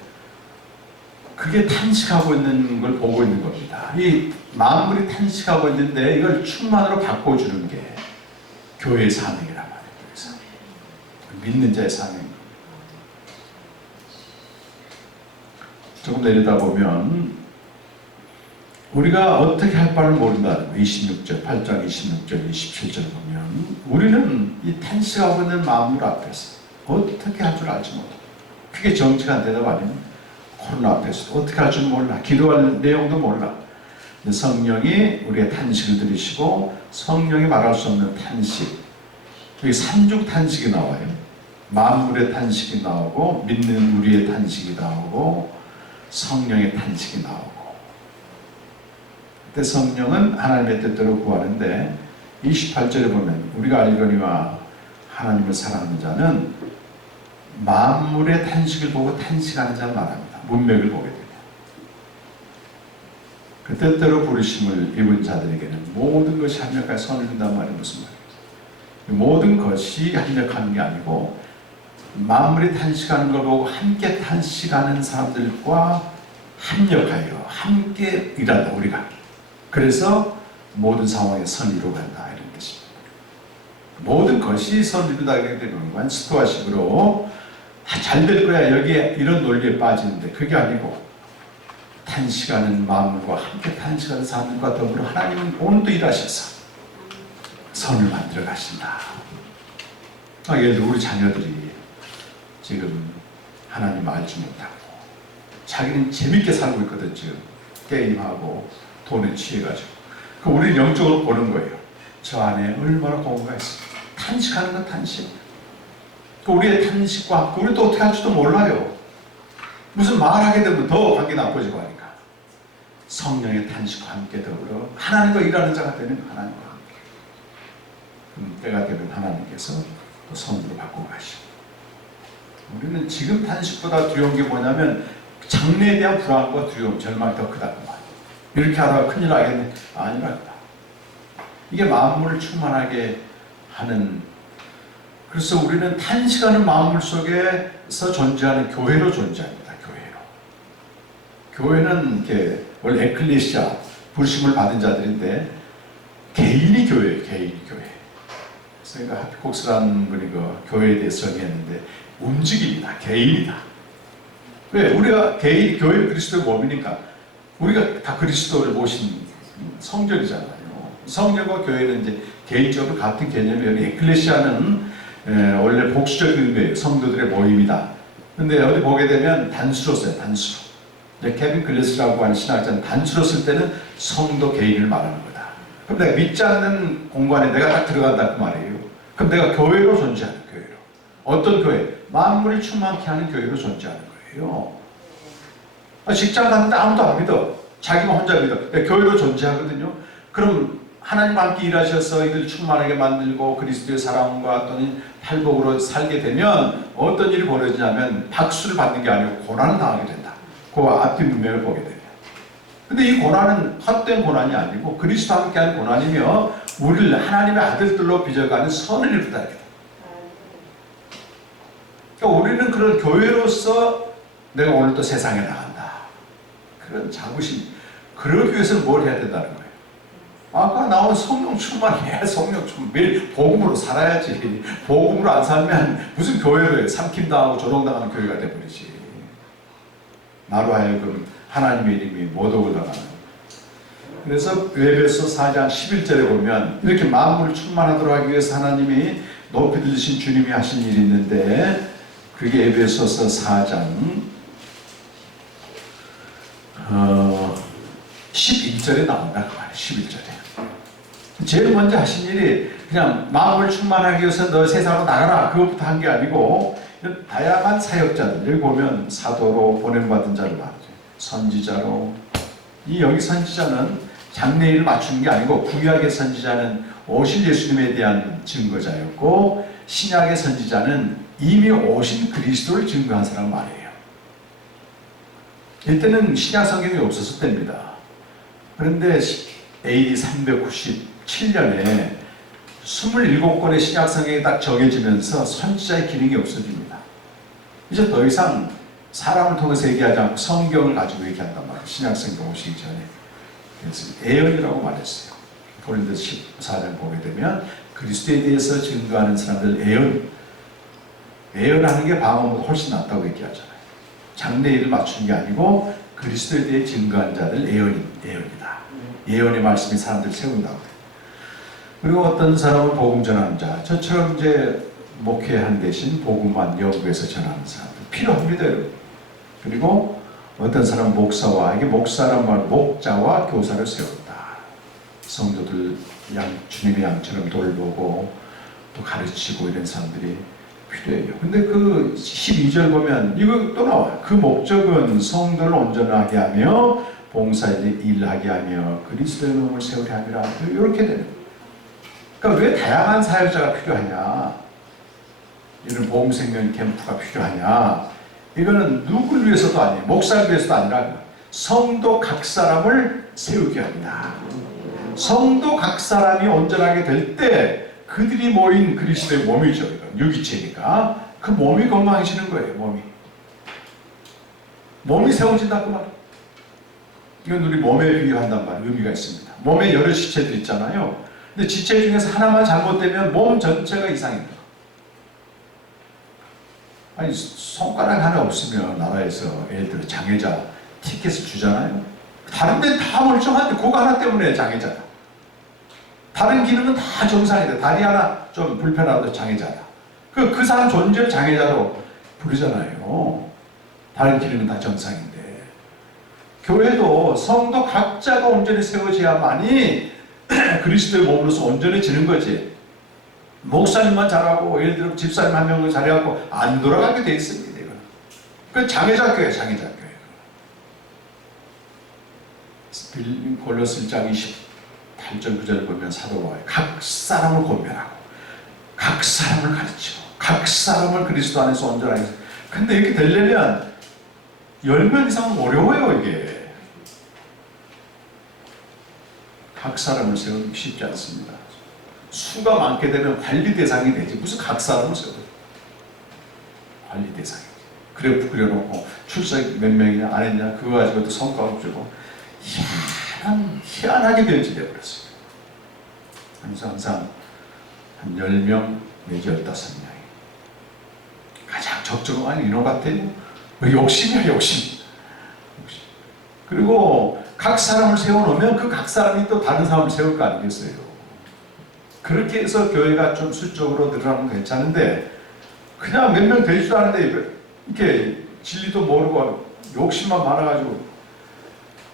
그게 탄식하고 있는 걸 보고 있는 겁니다. 이 만물이 탄식하고 있는데 이걸 충만으로 바꿔주는 게 교회의 사명이란 말이에요. 그래서 믿는 자의 사명. 조금 내려다보면 우리가 어떻게 할 바를 모른다는 거예요. 26절, 8장 26절, 27절 보면 우리는 이 탄식하고 있는 마음을 앞에서 어떻게 할 줄 알지 못해. 그게 정직한 대답 아닙니까? 코로나 앞에서 어떻게 할 줄 몰라. 기도할 내용도 몰라. 성령이 우리의 탄식을 들으시고, 성령이 말할 수 없는 탄식, 여기 삼중 탄식이 나와요. 만물의 탄식이 나오고, 믿는 우리의 탄식이 나오고, 성령의 탄식이 나오고. 그때 성령은 하나님의 뜻대로 구하는데, 28절에 보면 우리가 알거니와 하나님을 사랑하는 자는 만물의 탄식을 보고 탄식하는 자를 말합니다. 문맥을 보게 되면 그 뜻대로 부르심을 입은 자들에게는 모든 것이 합력하여 선을 준단 말이 무슨 말이에요? 모든 것이 합력하는 게 아니고 만물이 탄식하는 걸 보고 함께 탄식하는 사람들과 합력하여 함께 일한다. 우리가 그래서 모든 상황에 선을 이루어간다, 이런 뜻입니다. 모든 것이 선이루다게 되는 건 스토아식으로 잘 될 거야 여기에 이런 논리에 빠지는데 그게 아니고 탄식하는 마음과 함께 탄식하는 사람들과 더불어 하나님은 오늘도 일하셔서 선을 만들어 가신다. 예를 들어 우리 자녀들이 지금 하나님 알지 못하고 자기는 재밌게 살고 있거든. 지금 게임하고 돈에 취해가지고 그 우리는 영적으로 보는 거예요. 저 안에 얼마나 공부가 있어. 탄식하는 건 탄식. 그 우리의 탄식과 우리 또 어떻게 할지도 몰라요. 무슨 말하게 되면 더 관계 나빠지고 하니까 성령의 탄식과 함께 더불어 하나님과 일하는 자가 되는 하나님과 함께 때가 되면 하나님께서 또 선으로 바꾸고 가시고 우리는 지금 탄식보다 두려운 게 뭐냐면 장래에 대한 불안과 두려움, 절망이 더 크다고 말이에요. 이렇게 하다가 큰일 나겠네. 아니랍니다. 이게 마음을 충만하게 하는 그래서 우리는 탄식하는 마음물 속에서 존재하는 교회로 존재합니다. 교회는 이렇게 원래 에클레시아 부르심을 받은 자들인데 개인이 교회예요. 개인이 교회. 그래서 하피콕스라는 분이 그 교회에 대해서 정의했는데 움직입니다. 개인이다. 왜? 우리가 개인 교회 그리스도의 몸이니까 우리가 다 그리스도를 모신 성전이잖아요. 성전과 교회는 이제 개인적으로 같은 개념이에요. 에클레시아는 원래 복수적인 의미예요. 성도들의 모임이다. 근데 어디 보게 되면 단수로 써요. 단수로. 케빈 클래스라고 하는 신학자는 단수로 쓸 때는 성도 개인을 말하는 거다. 그럼 내가 믿지 않는 공간에 내가 딱 들어간다 그 말이에요. 그럼 내가 교회로 존재하는 교회로. 어떤 교회? 만물을 충만케 하는 교회로 존재하는 거예요. 직장 갔는데 아무도 안 믿어. 자기만 혼자 믿어. 교회로 존재하거든요. 그럼 하나님과 함께 일하셔서 이들 충만하게 만들고 그리스도의 사랑과 또는 팔복으로 살게 되면 어떤 일이 벌어지냐면 박수를 받는 게 아니고 고난을 당하게 된다. 그 앞뒤 문맥을 보게 되면. 근데 이 고난은 헛된 고난이 아니고 그리스도와 함께하는 고난이며 우리를 하나님의 아들들로 빚어가는 선을 이루다. 그러니까 우리는 그런 교회로서 내가 오늘 또 세상에 나간다. 그런 자부심. 그러기 위해서는 뭘 해야 된다는 거예요. 아까 나온 성령 충만해야 성령 충만. 매일 복음으로 살아야지. 복음으로 안 살면 무슨 교회로 해. 삼킴당하고 조롱당하는 교회가 돼버리지. 나로 하여금 하나님의 이름이 모독을 당하는. 그래서 에베소 4장 11절에 보면 이렇게 만물을 충만하도록 하기 위해서 하나님이 높이 들리신 주님이 하신 일이 있는데 그게 에베소서 4장 11절에 나온다 그 말이에요. 11절에. 제일 먼저 하신 일이 그냥 마음을 충만하기 위해서 너 세상으로 나가라 그것부터 한 게 아니고 다양한 사역자들 여기 보면 사도로 보냄받은 자를 말하죠. 선지자로 이 여기 선지자는 장래일을 맞추는 게 아니고 구약의 선지자는 오실 예수님에 대한 증거자였고 신약의 선지자는 이미 오신 그리스도를 증거한 사람 말이에요. 이때는 신약 성경이 없었을 때입니다. 그런데 AD 397년에 27권의 신약 성경이 딱 정해지면서 선지자의 기능이 없어집니다. 이제 더 이상 사람을 통해서 얘기하지 않고 성경을 가지고 얘기한단 말이에요. 신약 성경 오시기 전에. 그래서 예언이라고 말했어요. 고린도서 14장 보게 되면 그리스도에 대해서 증거하는 사람들 예언하는 게 방언보다 훨씬 낫다고 얘기하잖아요. 장래일을 맞추는 게 아니고 그리스도에 대해 증거한 자들 예언이다. 예언의 말씀이 사람들을 세운다고. 그리고 어떤 사람은 복음 전하는 자, 저처럼 이제 목회한 대신 복음만 연구해서 전하는 사람들 필요합니다. 그리고 어떤 사람은 목사와 이게 목사란 말 목자와 교사를 세운다. 성도들 주님의 양처럼 돌보고 또 가르치고 이런 사람들이 필요해요. 근데 그 12절 보면 이거 또 나와요. 그 목적은 성도를 온전하게 하며 봉사에 일하게 하며 그리스도의 몸을 세우게 함이라. 이렇게 되는 거예요. 그러니까 왜 다양한 사역자가 필요하냐? 이런 복음생명 캠프가 필요하냐? 이거는 누구를 위해서도 아니에요. 목사를 위해서도 아니라 성도 각 사람을 세우게 합니다. 성도 각 사람이 온전하게 될 때 그들이 모인 그리스도의 몸이죠. 유기체니까 그 몸이 건강해지는 거예요. 몸이 세워진다고 말이에요. 이건 우리 몸에 비유한단 말이에요. 의미가 있습니다. 몸에 여러 시체들 있잖아요. 근데 지체 중에서 하나만 잘못되면 몸 전체가 이상입니다. 아니 손가락 하나 없으면 나라에서 예를 들어 장애자 티켓을 주잖아요. 다른 데는 다 멀쩡한데 그거 하나 때문에 장애자다. 다른 기능은 다 정상이다. 다리 하나 좀 불편하다 장애자다. 그 사람 존재를 장애자로 부르잖아요. 다른 기능은 다 정상인데. 교회도 성도 각자가 온전히 세워져야만이 그리스도의 몸으로서 온전해지는 거지. 목사님만 잘하고 예를 들어 집사님 한 명을 잘해갖고 안 돌아가게 돼 있습니다. 이거는. 그 장애자 교회, 장애자 교회. 골로새 1장 28절 9절을 보면 사도 바울이 각 사람을 권면하고 각 사람을 가르치고 각 사람을 그리스도 안에서 온전하게. 근데 이렇게 되려면 10명 이상은 어려워요. 이게 각 사람을 세우기 쉽지 않습니다. 수가 많게 되면 관리 대상이 되지 무슨 각 사람을 세워요. 관리 대상이지. 그래 그려놓고 출석 몇 명이냐 안 했냐 그거 가지고 또 성과를 주고 희한하게 변질되어버렸어요. 항상 한 10명 내지 15명이 가장 적정한 인원 같아요. 욕심이야 욕심. 그리고 각 사람을 세워놓으면 그 각 사람이 또 다른 사람을 세울 거 아니겠어요. 그렇게 해서 교회가 좀 수적으로 늘어나면 괜찮은데 그냥 몇 명 되지도 않은데 이렇게 진리도 모르고 욕심만 많아가지고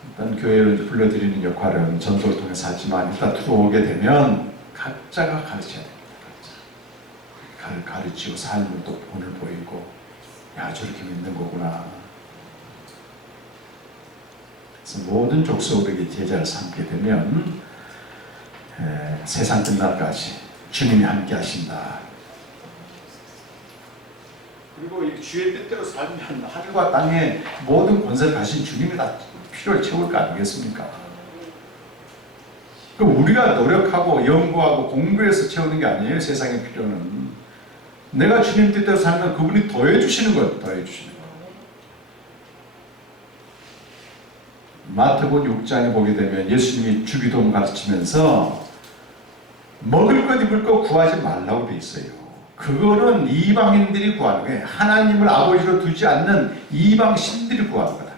일단 교회를 이제 불러들이는 역할은 전도를 통해서 하지만 일단 들어오게 되면 각자가 가르쳐야 됩니다. 가르치고 삶을 또 본을 보이고 야 저렇게 믿는 거구나. 그래서 모든 족속에게 제자를 삼게 되면 세상 끝날까지 주님이 함께 하신다. 그리고 이 주의 뜻대로 살면 하늘과 땅에 모든 권세를 가신 주님이 다 필요를 채울 거 아니겠습니까? 우리가 노력하고 연구하고 공부해서 채우는 게 아니에요. 세상의 필요는 내가 주님 뜻대로 살면 그분이 더해 주시는 거예요. 더해 주시는 거예요. 마태복음 6장에 보게 되면 예수님이 주기도문 가르치면서 먹을 것 입을 것 구하지 말라고 돼 있어요. 그거는 이방인들이 구하는 거예요. 하나님을 아버지로 두지 않는 이방 신들이 구하는 거다.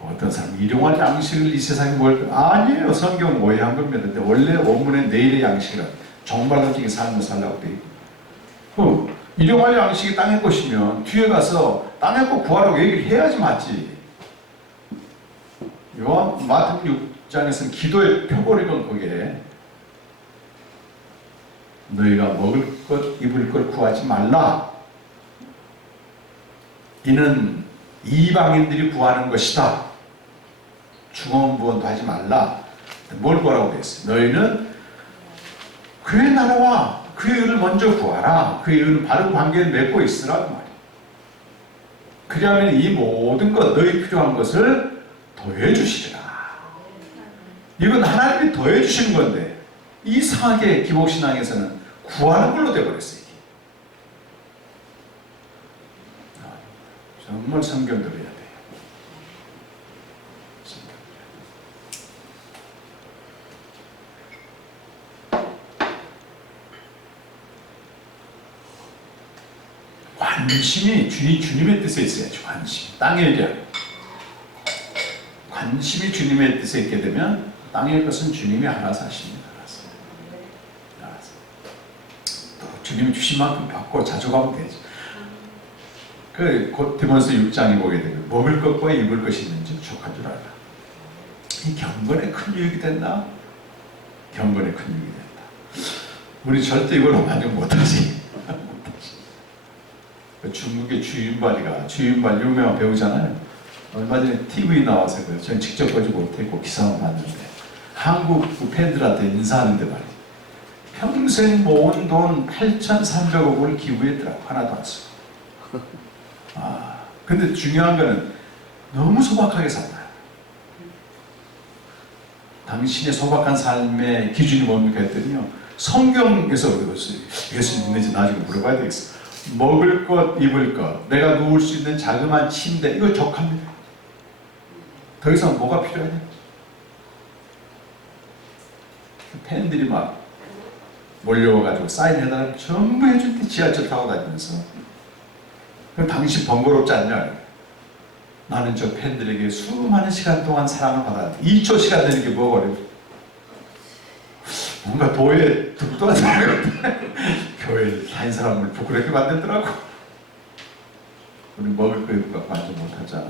어떤 사람 일용할 양식을 이 세상에 아니에요. 성경 오해한 겁니다. 근데 원래 원문의 내일의 양식이란 정말적인 삶을 살라고 돼 있고 일용할 양식이 땅의 것이면 뒤에 가서 땅의 것 구하라고 얘기를 해야지 맞지. 요한 마태복음 6장에서는 기도의 표본이건 거기에 너희가 먹을 것 입을 것 구하지 말라. 이는 이방인들이 구하는 것이다. 중언부언도 하지 말라. 뭘 구하라고 되어 있어요? 너희는 그의 나라와 그의 의를 먼저 구하라. 그의 의는 바른 관계를 맺고 있으라고 말이에요. 그러면 이 모든 것 너희 필요한 것을 더해 주시리라. 이건 하나님이 더해 주시는 건데 이상하게 기복신앙에서는 구하는 걸로 되어버렸어요. 정말 성경 들어야 돼요. 관심이 주님의 뜻에 있어야죠. 관심. 땅의 일. 관심이 주님의 뜻에 있게 되면 땅의 것은 주님이 알아서 하십니다. 알아서. 또 주님이 주신 만큼 받고 자족하면 되죠. 그 디모데 6장에 보게 되면 먹을 것과 입을 것이 있는지 족한 줄 알라. 이 경건에 큰 유익이 된다. 경건에 큰 유익이 된다. 우리 절대 이걸로 만족 못하지. 중국의 주윤발이가 주윤발 유명한 배우잖아요. 얼마 전에 TV 나와서 그래요. 저는 직접 보지 못했고 기사만 봤는데 한국 팬들한테 인사하는데 말이에요. 평생 모은 돈 8,300억을 기부했더라고. 하나도 안 쓰고. 근데 중요한 거는 너무 소박하게 살아요. 당신의 소박한 삶의 기준이 뭡니까 했더니요. 성경에서 예수 믿는지 나중에 물어봐야 되겠어. 먹을 것, 입을 것, 내가 누울 수 있는 자그마한 침대, 이거 족합니다. 더 이상 뭐가 필요하냐? 팬들이 막 몰려와가지고 사인해달라고 전부 해줄 때 지하철 타고 다니면서 그럼 당신 번거롭지 않냐? 나는 저 팬들에게 수많은 시간 동안 사랑을 받았는데 2초 시간 되는 게 뭐가 어려워? 뭔가 도에 득도 안 되는 교회를 한 사람을 부끄럽게 만들더라고. 우리 먹을 거 갖고 만족 못하잖아.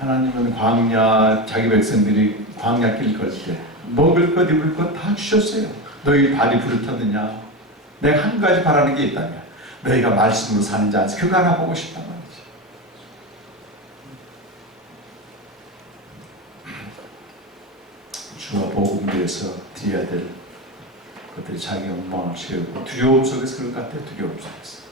하나님은 광야 자기 백성들이 광야길 걸 때 먹을 것 입을 것 다 주셨어요. 너희 발이 부르짖느냐? 내가 한 가지 바라는 게 있다면 너희가 말씀으로 사는지 않지 그거 하나 보고 싶단 말이지. 주와 복음 위해서 드려야 될 것들이 자기 욕망을 채우고 두려움 속에서 그럴 것 같아요. 두려움 속에서.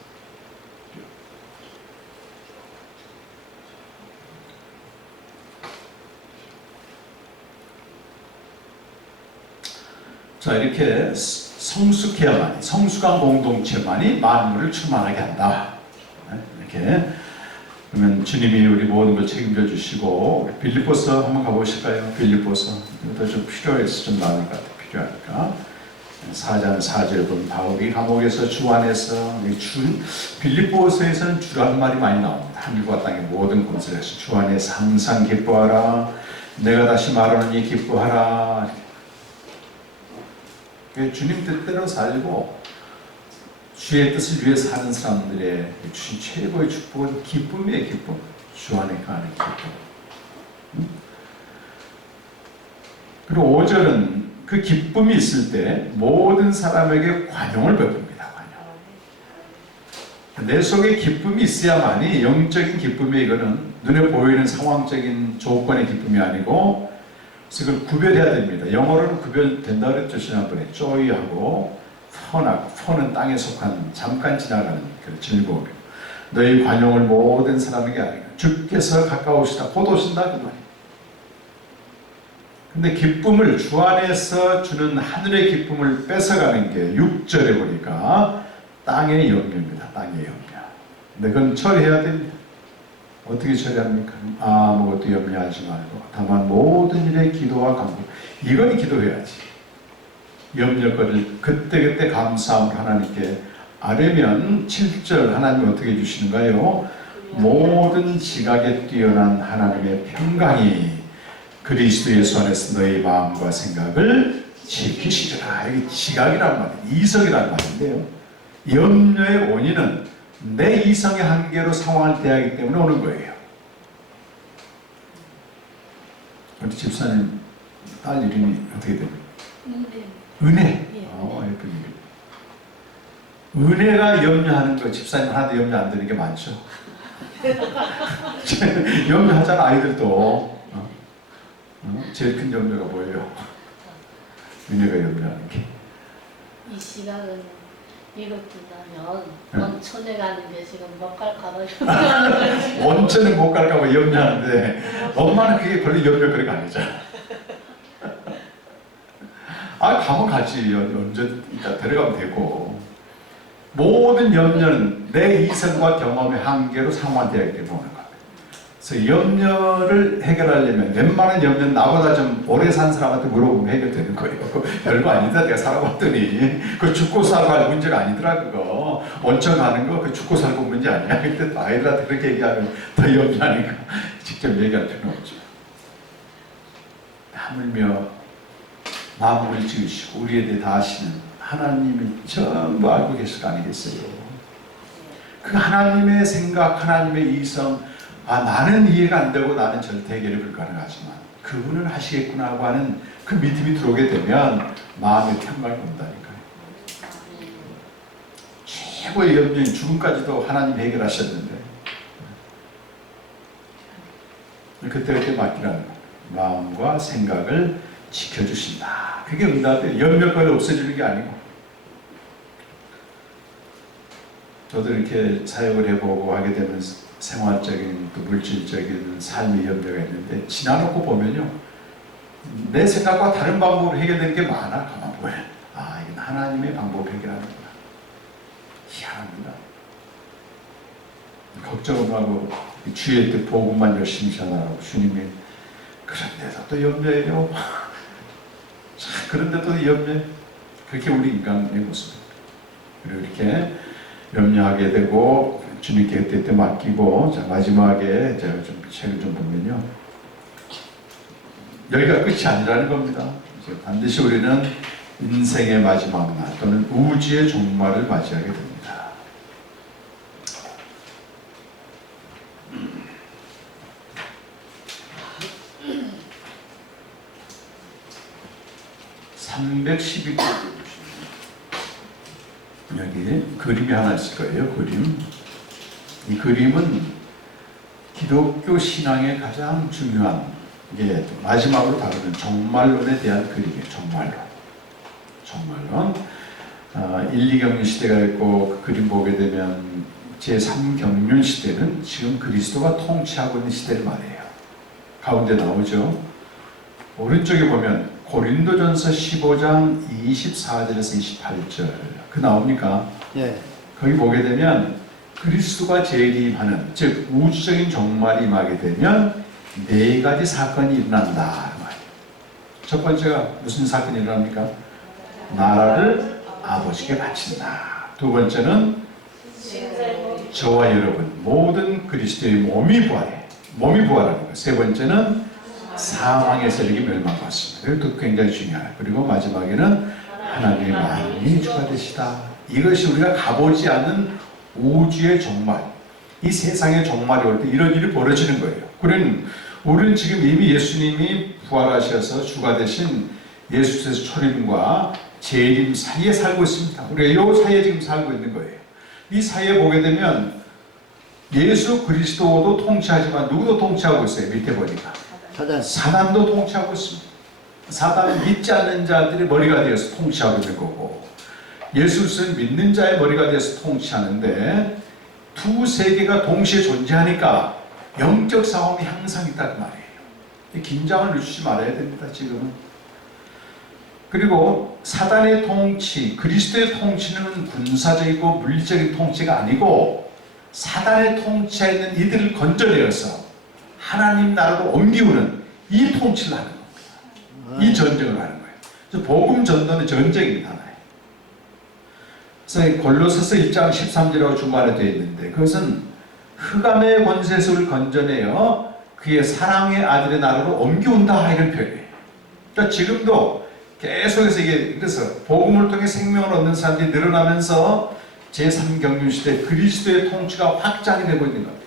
자, 이렇게 성숙해야만이, 성숙한 공동체만이 만물을 충만하게 한다. 이렇게. 그러면 주님이 우리 모든 걸 책임져 주시고, 빌립보서 한번 가보실까요? 빌립보서. 이것도 좀 필요해서 좀 나을 것 같아요. 필요하니까. 4장 4절 보면 바울이 감옥에서 주 안에서, 빌립보서에서는 주라는 말이 많이 나옵니다. 하늘과 땅의 모든 곳에서 주 안에서 항상 기뻐하라. 내가 다시 말하노니 기뻐하라. 주님 뜻대로 살고 주의 뜻을 위해서 사는 사람들의 주신 최고의 축복은 기쁨이에요. 기쁨. 주 안에 가는 기쁨. 그리고 5절은 그 기쁨이 있을 때 모든 사람에게 관용을 베풉니다. 관용. 내 속에 기쁨이 있어야만이 영적인 기쁨이, 이거는 눈에 보이는 상황적인 조건의 기쁨이 아니고, 그래서 그걸 구별해야 됩니다. 영어로는 구별된다 그랬죠. 지난번에 joy하고 fun하고, fun은 땅에 속한 잠깐 지나가는 그 즐거움이고, 너희 관용을 모든 사람에게 아니라 주께서 가까우시다 곧 오신다 그 말이에요. 근데 기쁨을 주 안에서 주는 하늘의 기쁨을 뺏어가는 게 6절에 보니까 땅의 염려입니다. 땅의 염려. 근데 그건 처리해야 됩니다. 어떻게 처리합니까? 아무것도 염려하지 말고 다만 모든 일에 기도와 간구. 이건 기도해야지. 염려거리를 그때그때 감사함을 하나님께 아뢰면 7절 하나님 어떻게 해주시는가요? 모든 지각에 뛰어난 하나님의 평강이 그리스도 예수 안에서 너희 마음과 생각을 지키시리라. 이게 지각이란 말이에요. 이성이란 말인데요. 염려의 원인은 내 이성의 한계로 상황을 대하기 때문에 오는 거예요. 우리 집사님 딸 이름이 어떻게 됩니까? 은혜. 은혜가 염려하는 거, 집사님 하나도 염려 안 되는 게 많죠. 염려하잖아, 아이들도. 제일 큰 염려가 뭐예요? 은혜가 염려하는 게. 이 시간은 이것도 나면 원천에 가는 게 지금 못 갈까봐 염려하는 거지. 원천은 못 갈까봐 염려하는데 엄마는 그게 별로 염려거리가 아니죠. 가면 가지. 언제 이따 데려가면 되고. 모든 염려는 내 이성과 경험의 한계로 상환되어야 되는 거는 거예요. 그래서 염려를 해결하려면 웬만한 염려는 나보다 좀 오래 산 사람한테 물어보면 해결되는 거예요. 별거 아니다. 내가 살아봤더니 그 죽고 살고 할 문제가 아니더라. 그거 원천 가는 거 그 죽고 살고 문제 아니야. 근데 아이들한테 그렇게 얘기하면 더 염려하니까 직접 얘기할 필요는 없죠. 하물며 만물을 지으시고 우리에 대해 다 아시는 하나님이 전부 알고 계실 거 아니겠어요? 그 하나님의 생각, 하나님의 이성, 나는 이해가 안 되고 나는 절대 해결이 불가능하지만 그분은 하시겠구나 하고 하는 그 믿음이 들어오게 되면 마음의 평강이 온다니까요. 최고의 염려인 죽음까지도 하나님 해결하셨는데 그때 맡기라는 거예요. 마음과 생각을 지켜주신다. 그게 응답이에요. 염려까지 없어지는 게 아니고. 저도 이렇게 사역을 해보고 하게 되면 생활적인 또 물질적인 삶의 염려가 있는데 지나놓고 보면요, 내 생각과 다른 방법으로 해결되는 게 많아. 가만 보여. 이건 하나님의 방법으로 해결하는구나. 희한합니다. 걱정을 하고 주의 뜻 복음만 열심히 전하라고 주님이 그런데도 또 염려해요. 자, 그런데도 염려, 그렇게 우리 인간의 모습입니다. 그리고 이렇게 염려하게 되고 주님께 그때 맡기고, 자, 마지막에 제가 좀 책을 좀 보면요, 여기가 끝이 아니라는 겁니다. 이제 반드시 우리는 인생의 마지막 날 또는 우주의 종말을 맞이하게 됩니다. 312쪽 여기 그림이 하나 있을 거예요. 그림. 이 그림은 기독교 신앙의 가장 중요한 게 마지막으로 다루는 종말론에 대한 그림이에요. 종말론. 1, 2경륜 시대가 있고 그 그림 보게 되면 제3경륜 시대는 지금 그리스도가 통치하고 있는 시대를 말해요. 가운데 나오죠. 오른쪽에 보면 고린도전서 15장 24절에서 28절 그 나옵니까? 예. 거기 보게 되면 그리스도가 재림하는, 즉 우주적인 종말이 임하게 되면 네 가지 사건이 일어난다. 첫 번째가 무슨 사건이 일어납니까? 나라를 아버지께 바친다. 두 번째는 저와 여러분 모든 그리스도의 몸이 부활해. 몸이 부활하는 거예요. 세 번째는 사망의 세력이 멸망받습니다. 이것도 굉장히 중요해요. 그리고 마지막에는 하나님의 만민의 주가 되시다. 이것이 우리가 가보지 않는 우주의 종말, 이 세상의 종말이 올 때 이런 일이 벌어지는 거예요. 우리는 지금 이미 예수님이 부활하셔서 주가 되신 예수께서 초림과 재림 사이에 살고 있습니다. 우리가 이 사이에 지금 살고 있는 거예요. 이 사이에 보게 되면 예수 그리스도도 통치하지만 누구도 통치하고 있어요. 밑에 보니까 사단도 통치하고 있습니다. 사단은 믿지 않는 자들의 머리가 되어서 통치하고 있는 거고, 예수 그리스도는 믿는 자의 머리가 되어서 통치하는데, 두 세계가 동시에 존재하니까 영적 싸움이 항상 있다는 말이에요. 긴장을 늦추지 말아야 됩니다. 지금은. 그리고 사단의 통치, 그리스도의 통치는 군사적이고 물리적인 통치가 아니고 사단의 통치에 있는 이들을 건져내어서 하나님 나라로 옮기우는 이 통치를 하는 겁니다. 이 전쟁을 하는 거예요. 그래서 복음 전도는 전쟁입니다. 그래서 골로새서 1장 13절하고 중간에 되어 있는데, 그것은 흑암의 권세를 건져내어 그의 사랑의 아들의 나라로 옮기운다 이런 표현이에요. 그러니까 지금도 계속해서 이게, 그래서 복음을 통해 생명을 얻는 사람들이 늘어나면서 제3경륜 시대 그리스도의 통치가 확장이 되고 있는 겁니다.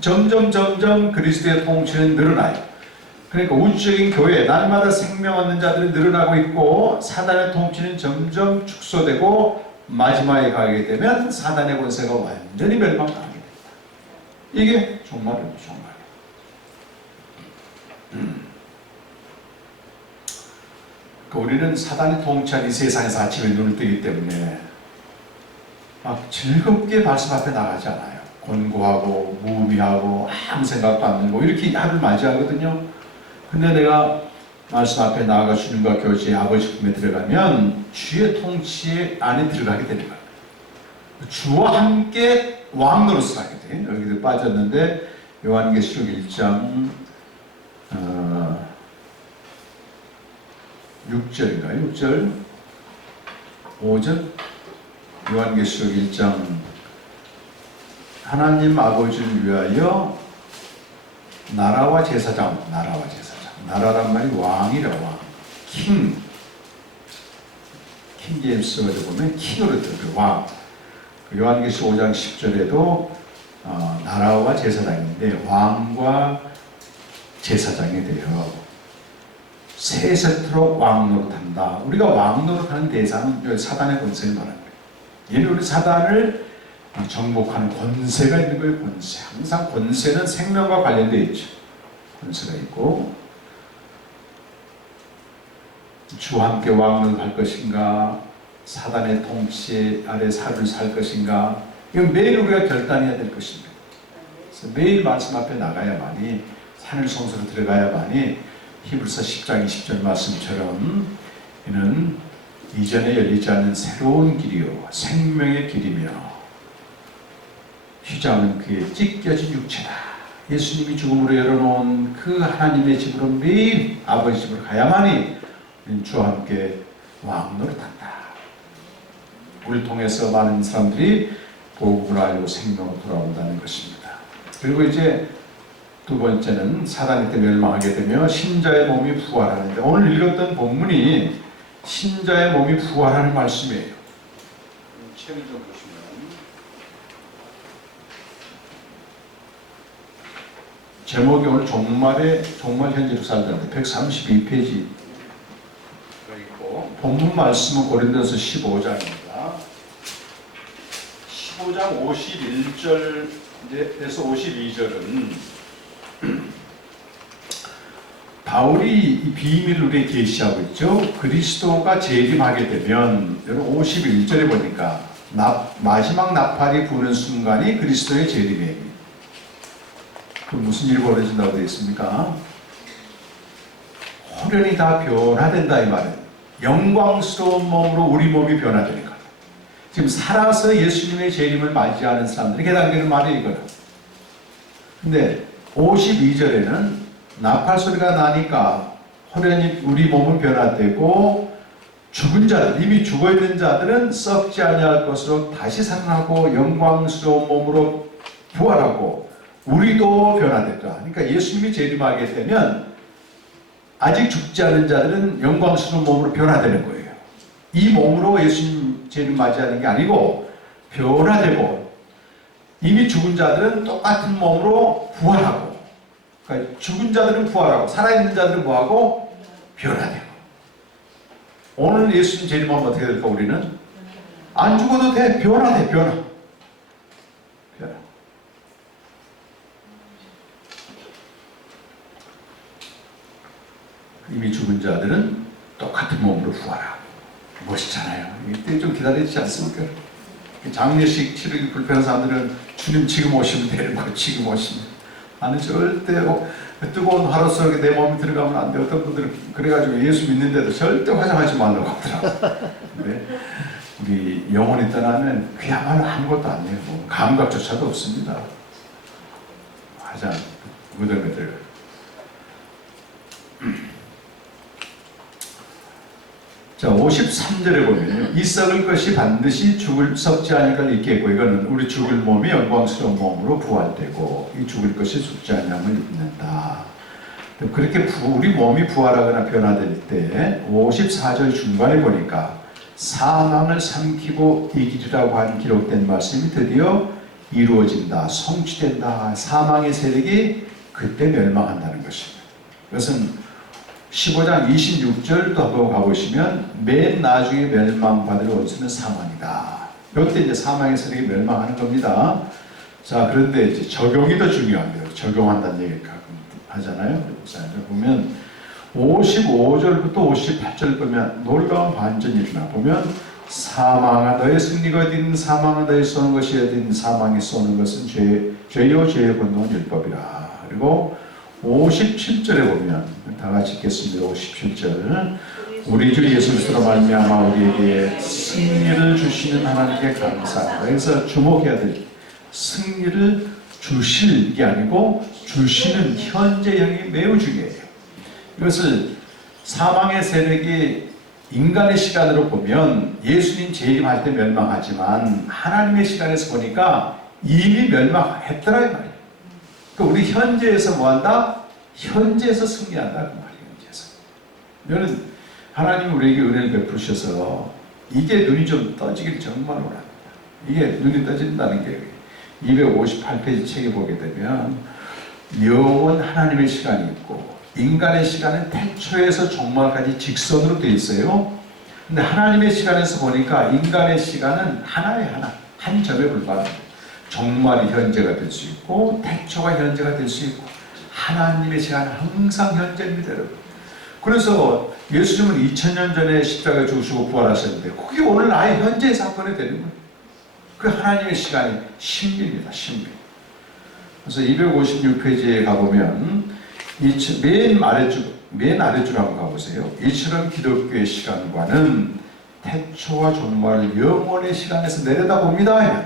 점점 그리스도의 통치는 늘어나요. 그러니까 우주적인 교회, 날마다 생명 얻는 자들이 늘어나고 있고, 사단의 통치는 점점 축소되고 마지막에 가게 되면 사단의 권세가 완전히 멸망당하게 됩니다. 이게 종말입니다. 종말. 우리는 사단이 통치한 이 세상에서 아침에 눈을 뜨기 때문에 막 즐겁게 말씀 앞에 나가지 않아요. 곤고하고 무의미하고 아무 생각도 안 들고 이렇게 하루를 맞이하거든요. 근데 내가 말씀 앞에 나아가 주님과 교제의 아버지 품에 들어가면 주의 통치 안에 들어가게 되는 거예요. 주와 함께 왕 노릇을 하게 돼요. 여기도 빠졌는데 요한계시록 1장 6절인가요? 6절 5절 요한계시록 1장 하나님 아버지를 위하여 나라와 제사장, 나라란 말이 왕이라 왕, 킹 제임스가 보면 킹으로 들어요. 왕. 요한계시록 5장 10절에도 나라와 제사장인데 왕과 제사장이 돼요. 세세토록 왕 노릇한다. 우리가 왕 노릇하는 대상은 사단의 권세를 말하는 거예요. 얘는 우리 사단을 정복하는 권세가 있는 거예요. 권세. 항상 권세는 생명과 관련되어 있죠. 권세가 있고, 주와 함께 왕을 할 것인가, 사단의 통치 아래 살을 살 것인가, 이건 매일 우리가 결단해야 될 것입니다. 그래서 매일 말씀 앞에 나가야만이, 하늘 성소로 들어가야만이 히브리서 10장 20절 말씀처럼 이는 이전에 열리지 않는 새로운 길이요 생명의 길이며 휘장은 그의 찢겨진 육체다. 예수님이 죽음으로 열어놓은 그 하나님의 집으로 매일 아버지 집으로 가야만이 주와 함께 왕노릇한다. 우리를 통해서 많은 사람들이 복음을 알고 생명으로 돌아온다는 것입니다. 그리고 이제 두 번째는 사단이 때 멸망하게 되며 신자의 몸이 부활하는데, 오늘 읽었던 본문이 신자의 몸이 부활하는 말씀이에요. 책을 좀 보시면 제목이 오늘 종말 현재로 살다는데 132페이지 있고, 본문 말씀은 고린도서 15장입니다. 15장 51절에서 52절은 바울이 이 비밀을 우리에게 계시하고 있죠. 그리스도가 재림하게 되면, 여러분 51절에 보니까 마지막 나팔이 부는 순간이 그리스도의 재림이에요. 그 무슨 일이 벌어진다고 되어 있습니까? 호련이 다 변화된다, 이 말은 영광스러운 몸으로 우리 몸이 변화되는 거예요. 지금 살아서 예수님의 재림을 맞이하는 사람들이 해당되는 말이 이거는. 근데 52절에는 나팔 소리가 나니까 호련히 우리 몸은 변화되고, 죽은 자들, 이미 죽어있는 자들은 썩지 아니할 것으로 다시 살아나고 영광스러운 몸으로 부활하고 우리도 변화됐다. 그러니까 예수님이 재림하게 되면 아직 죽지 않은 자들은 영광스러운 몸으로 변화되는 거예요. 이 몸으로 예수님 재림 맞이하는 게 아니고 변화되고, 이미 죽은 자들은 똑같은 몸으로 부활하고, 그러니까 죽은 자들은 부활하고 살아있는 자들은 뭐하고? 변화되고. 오늘 예수님 재림하면 어떻게 될까? 우리는 안 죽어도 돼. 변화. 이미 죽은 자들은 똑같은 몸으로 부활하고. 멋있잖아요. 이때 좀 기다리지 않습니까? 장례식 치르기 불편한 사람들은 주님 지금 오시면 되는 거예요. 지금 오시면. 나는 절대 뜨거운 화로 속에 내 몸이 들어가면 안 돼. 어떤 분들은 그래가지고 예수 믿는데도 절대 화장하지 말라고 하더라고요. 근데 우리 영혼이 떠나면 그야말로 아무것도 아니에요. 감각조차도 없습니다. 화장, 무덤에 들어가요. 자, 53절에 보면요. 이 썩을 것이 반드시 썩지 않을 걸 있겠고, 이거는 우리 죽을 몸이 영광스러운 몸으로 부활되고, 이 죽을 것이 죽지 않음을 입는다. 그렇게 우리 몸이 부활하거나 변화될 때 54절 중간에 보니까 사망을 삼키고 이기리라고 한 기록된 말씀이 드디어 이루어진다, 성취된다. 사망의 세력이 그때 멸망한다는 것입니다. 이것은 15장 26절도 한번 가보시면 맨 나중에 멸망받을 원수는 사망이다. 이때 이제 사망의 세력이 멸망하는 겁니다. 자, 그런데 이제 적용이 더 중요합니다. 적용한다는 얘기를 가끔 하잖아요. 자, 보면 55절부터 58절 보면 놀라운 반전이 일어나. 보면 사망아 너의 승리가 어딘, 사망아 너의 쏘는 것이 어딘, 사망이 쏘는 것은 죄요 죄의 권능은 율법이라. 그리고 57절에 보면 다 같이 읽겠습니다. 57절 우리 주 예수 그리스도로 말미암아 우리에게 승리를 주시는 하나님께 감사합니다. 그래서 주목해야 될 승리를 주실 게 아니고 주시는 현재형이 매우 중요해요. 이것을 사망의 세력이 인간의 시간으로 보면 예수님 재림할 때 멸망하지만 하나님의 시간에서 보니까 이미 멸망했더라 이 말이에요. 그러니까 우리 현재에서 뭐한다? 현재에서 승리한다 그 말이에요. 현재에서. 이거는 하나님이 우리에게 은혜를 베푸셔서 이게 눈이 좀 떠지길 정말 원합니다. 이게 눈이 떠진다는 게 258페이지 책에 보게 되면 영원 하나님의 시간이 있고 인간의 시간은 태초에서 종말까지 직선으로 되어 있어요. 근데 하나님의 시간에서 보니까 인간의 시간은 한 점에 불과합니다. 종말이 현재가 될 수 있고 태초가 현재가 될 수 있고 하나님의 시간은 항상 현재입니다. 여러분. 그래서 예수님은 2000년 전에 십자가에 죽으시고 부활하셨는데 그게 오늘 나의 현재의 사건이 되는 거예요. 그 하나님의 시간이 신비입니다. 신비. 그래서 256페이지에 가보면 맨 아래줄 한번 가보세요. 이처럼 기독교의 시간과는 태초와 종말을 영원의 시간에서 내려다봅니다.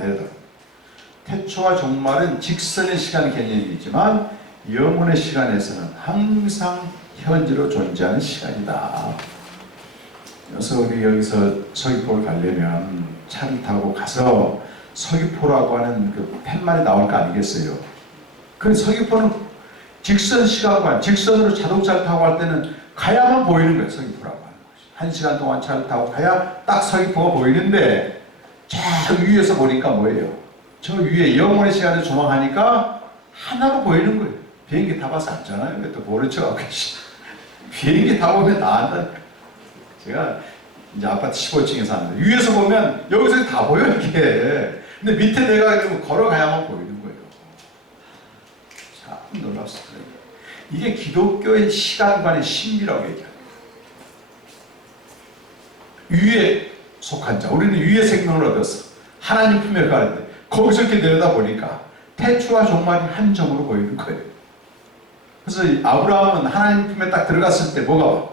태초와 종말은 직선의 시간 개념이지만 영원의 시간에서는 항상 현재로 존재하는 시간이다. 그래서 우리 여기서 서귀포를 가려면 차를 타고 가서 서귀포라고 하는 그 팻말이 나올 거 아니겠어요? 그 서귀포는 직선 시간관, 직선으로 자동차를 타고 갈 때는 가야만 보이는 거예요. 서귀포라고 하는 것이. 1시간 동안 차를 타고 가야 딱 서귀포가 보이는데 저 위에서 보니까 뭐예요? 저 위에 영원의 시간을 조망하니까 하나로 보이는 거예요. 비행기 타봐서 알잖아요. 또 모른 척하고 계시. 비행기 타보면 다 안다. 제가 이제 아파트 15층에 사는데 위에서 보면 여기서 다 보여 이게. 근데 밑에 내가 걸어가야만 보이는 거예요. 참 놀랍습니다. 이게 기독교의 시간관의 신비라고 얘기합니다. 위에 속한 자, 우리는 위의 생명을 얻었어. 하나님 품에 가는데 거기서 이렇게 내려다보니까 태초와 종말이 한 점으로 보이는 거예요. 그래서 아브라함은 하나님 품에 딱 들어갔을 때 뭐가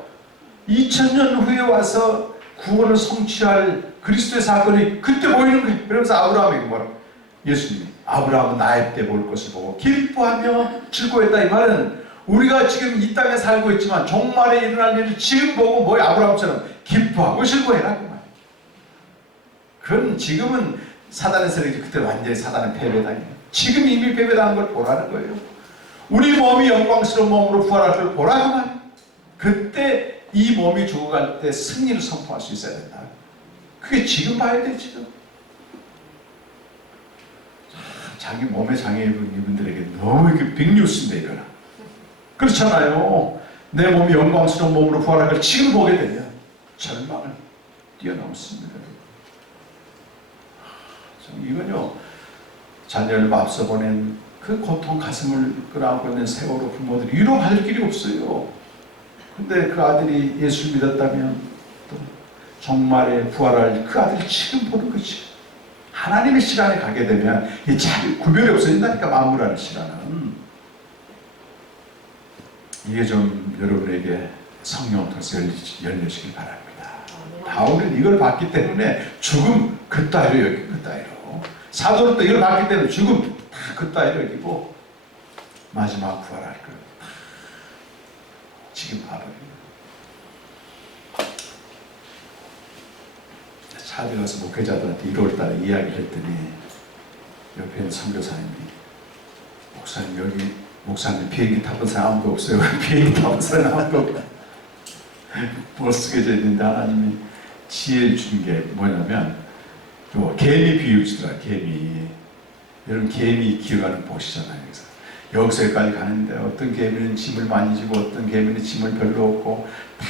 2000년 후에 와서 구원을 성취할 그리스도의 사건이 그때 보이는 거예요. 그러면서 아브라함에게 뭐라고? 예수님이 아브라함은 나의 때 볼 것을 보고 기뻐하며 즐거워했다. 이 말은 우리가 지금 이 땅에 살고 있지만 종말에 일어날 일을 지금 보고 뭐야 아브라함처럼 기뻐하고 즐거워해라. 그 말. 그건 지금은 사단의 세력이 그때 완전히 사단의 패배당이에요. 지금 이미 패배당한 걸 보라는 거예요. 우리 몸이 영광스러운 몸으로 부활할 걸 보라는 말이에요. 그때 이 몸이 죽어갈 때 승리를 선포할 수 있어야 된다. 그게 지금 봐야 돼 지금. 자기 몸에 장애 입은 이분들에게 너무 이렇게 빅뉴스인데 이거는. 그렇잖아요. 내 몸이 영광스러운 몸으로 부활할 걸 지금 보게 되면 절망을 뛰어넘습니다. 이건요, 자녀를 앞서 보낸 그 고통 가슴을 끌어안고 있는 세월호 부모들이 위로받을 길이 없어요. 근데 그 아들이 예수를 믿었다면 또 종말에 부활할 그 아들이 지금 보는 거지. 하나님의 시간에 가게 되면 이 잘 구별이 없어진다니까. 만물하는 시간은. 이게 좀 여러분에게 성령을 통해서 열리시길 바랍니다. 바울은 이걸 봤기 때문에 죽음 그 따위로 여기고 그 따위로, 사도는 또 이걸 봤기 때문에 죽음 다 그 따위로 여기고 마지막 부활할 걸 지금 봐버립니다. 차에 가서 목회자들한테 1월달에 이야기를 했더니 옆에 있는 선교사님이 목사님 여기 목사님 비행기 타본 사람 아무도 없어요. 비행기 타본 사람 아무도 없다. 못 쓰게 있는데 하나님이 지혜를 준 게 뭐냐면 또 개미 비유 주더라. 개미. 여러분 개미 기어가는 보시잖아요. 그래서 여기서 여기까지 가는데 어떤 개미는 짐을 많이 지고 어떤 개미는 짐을 별로 없고 다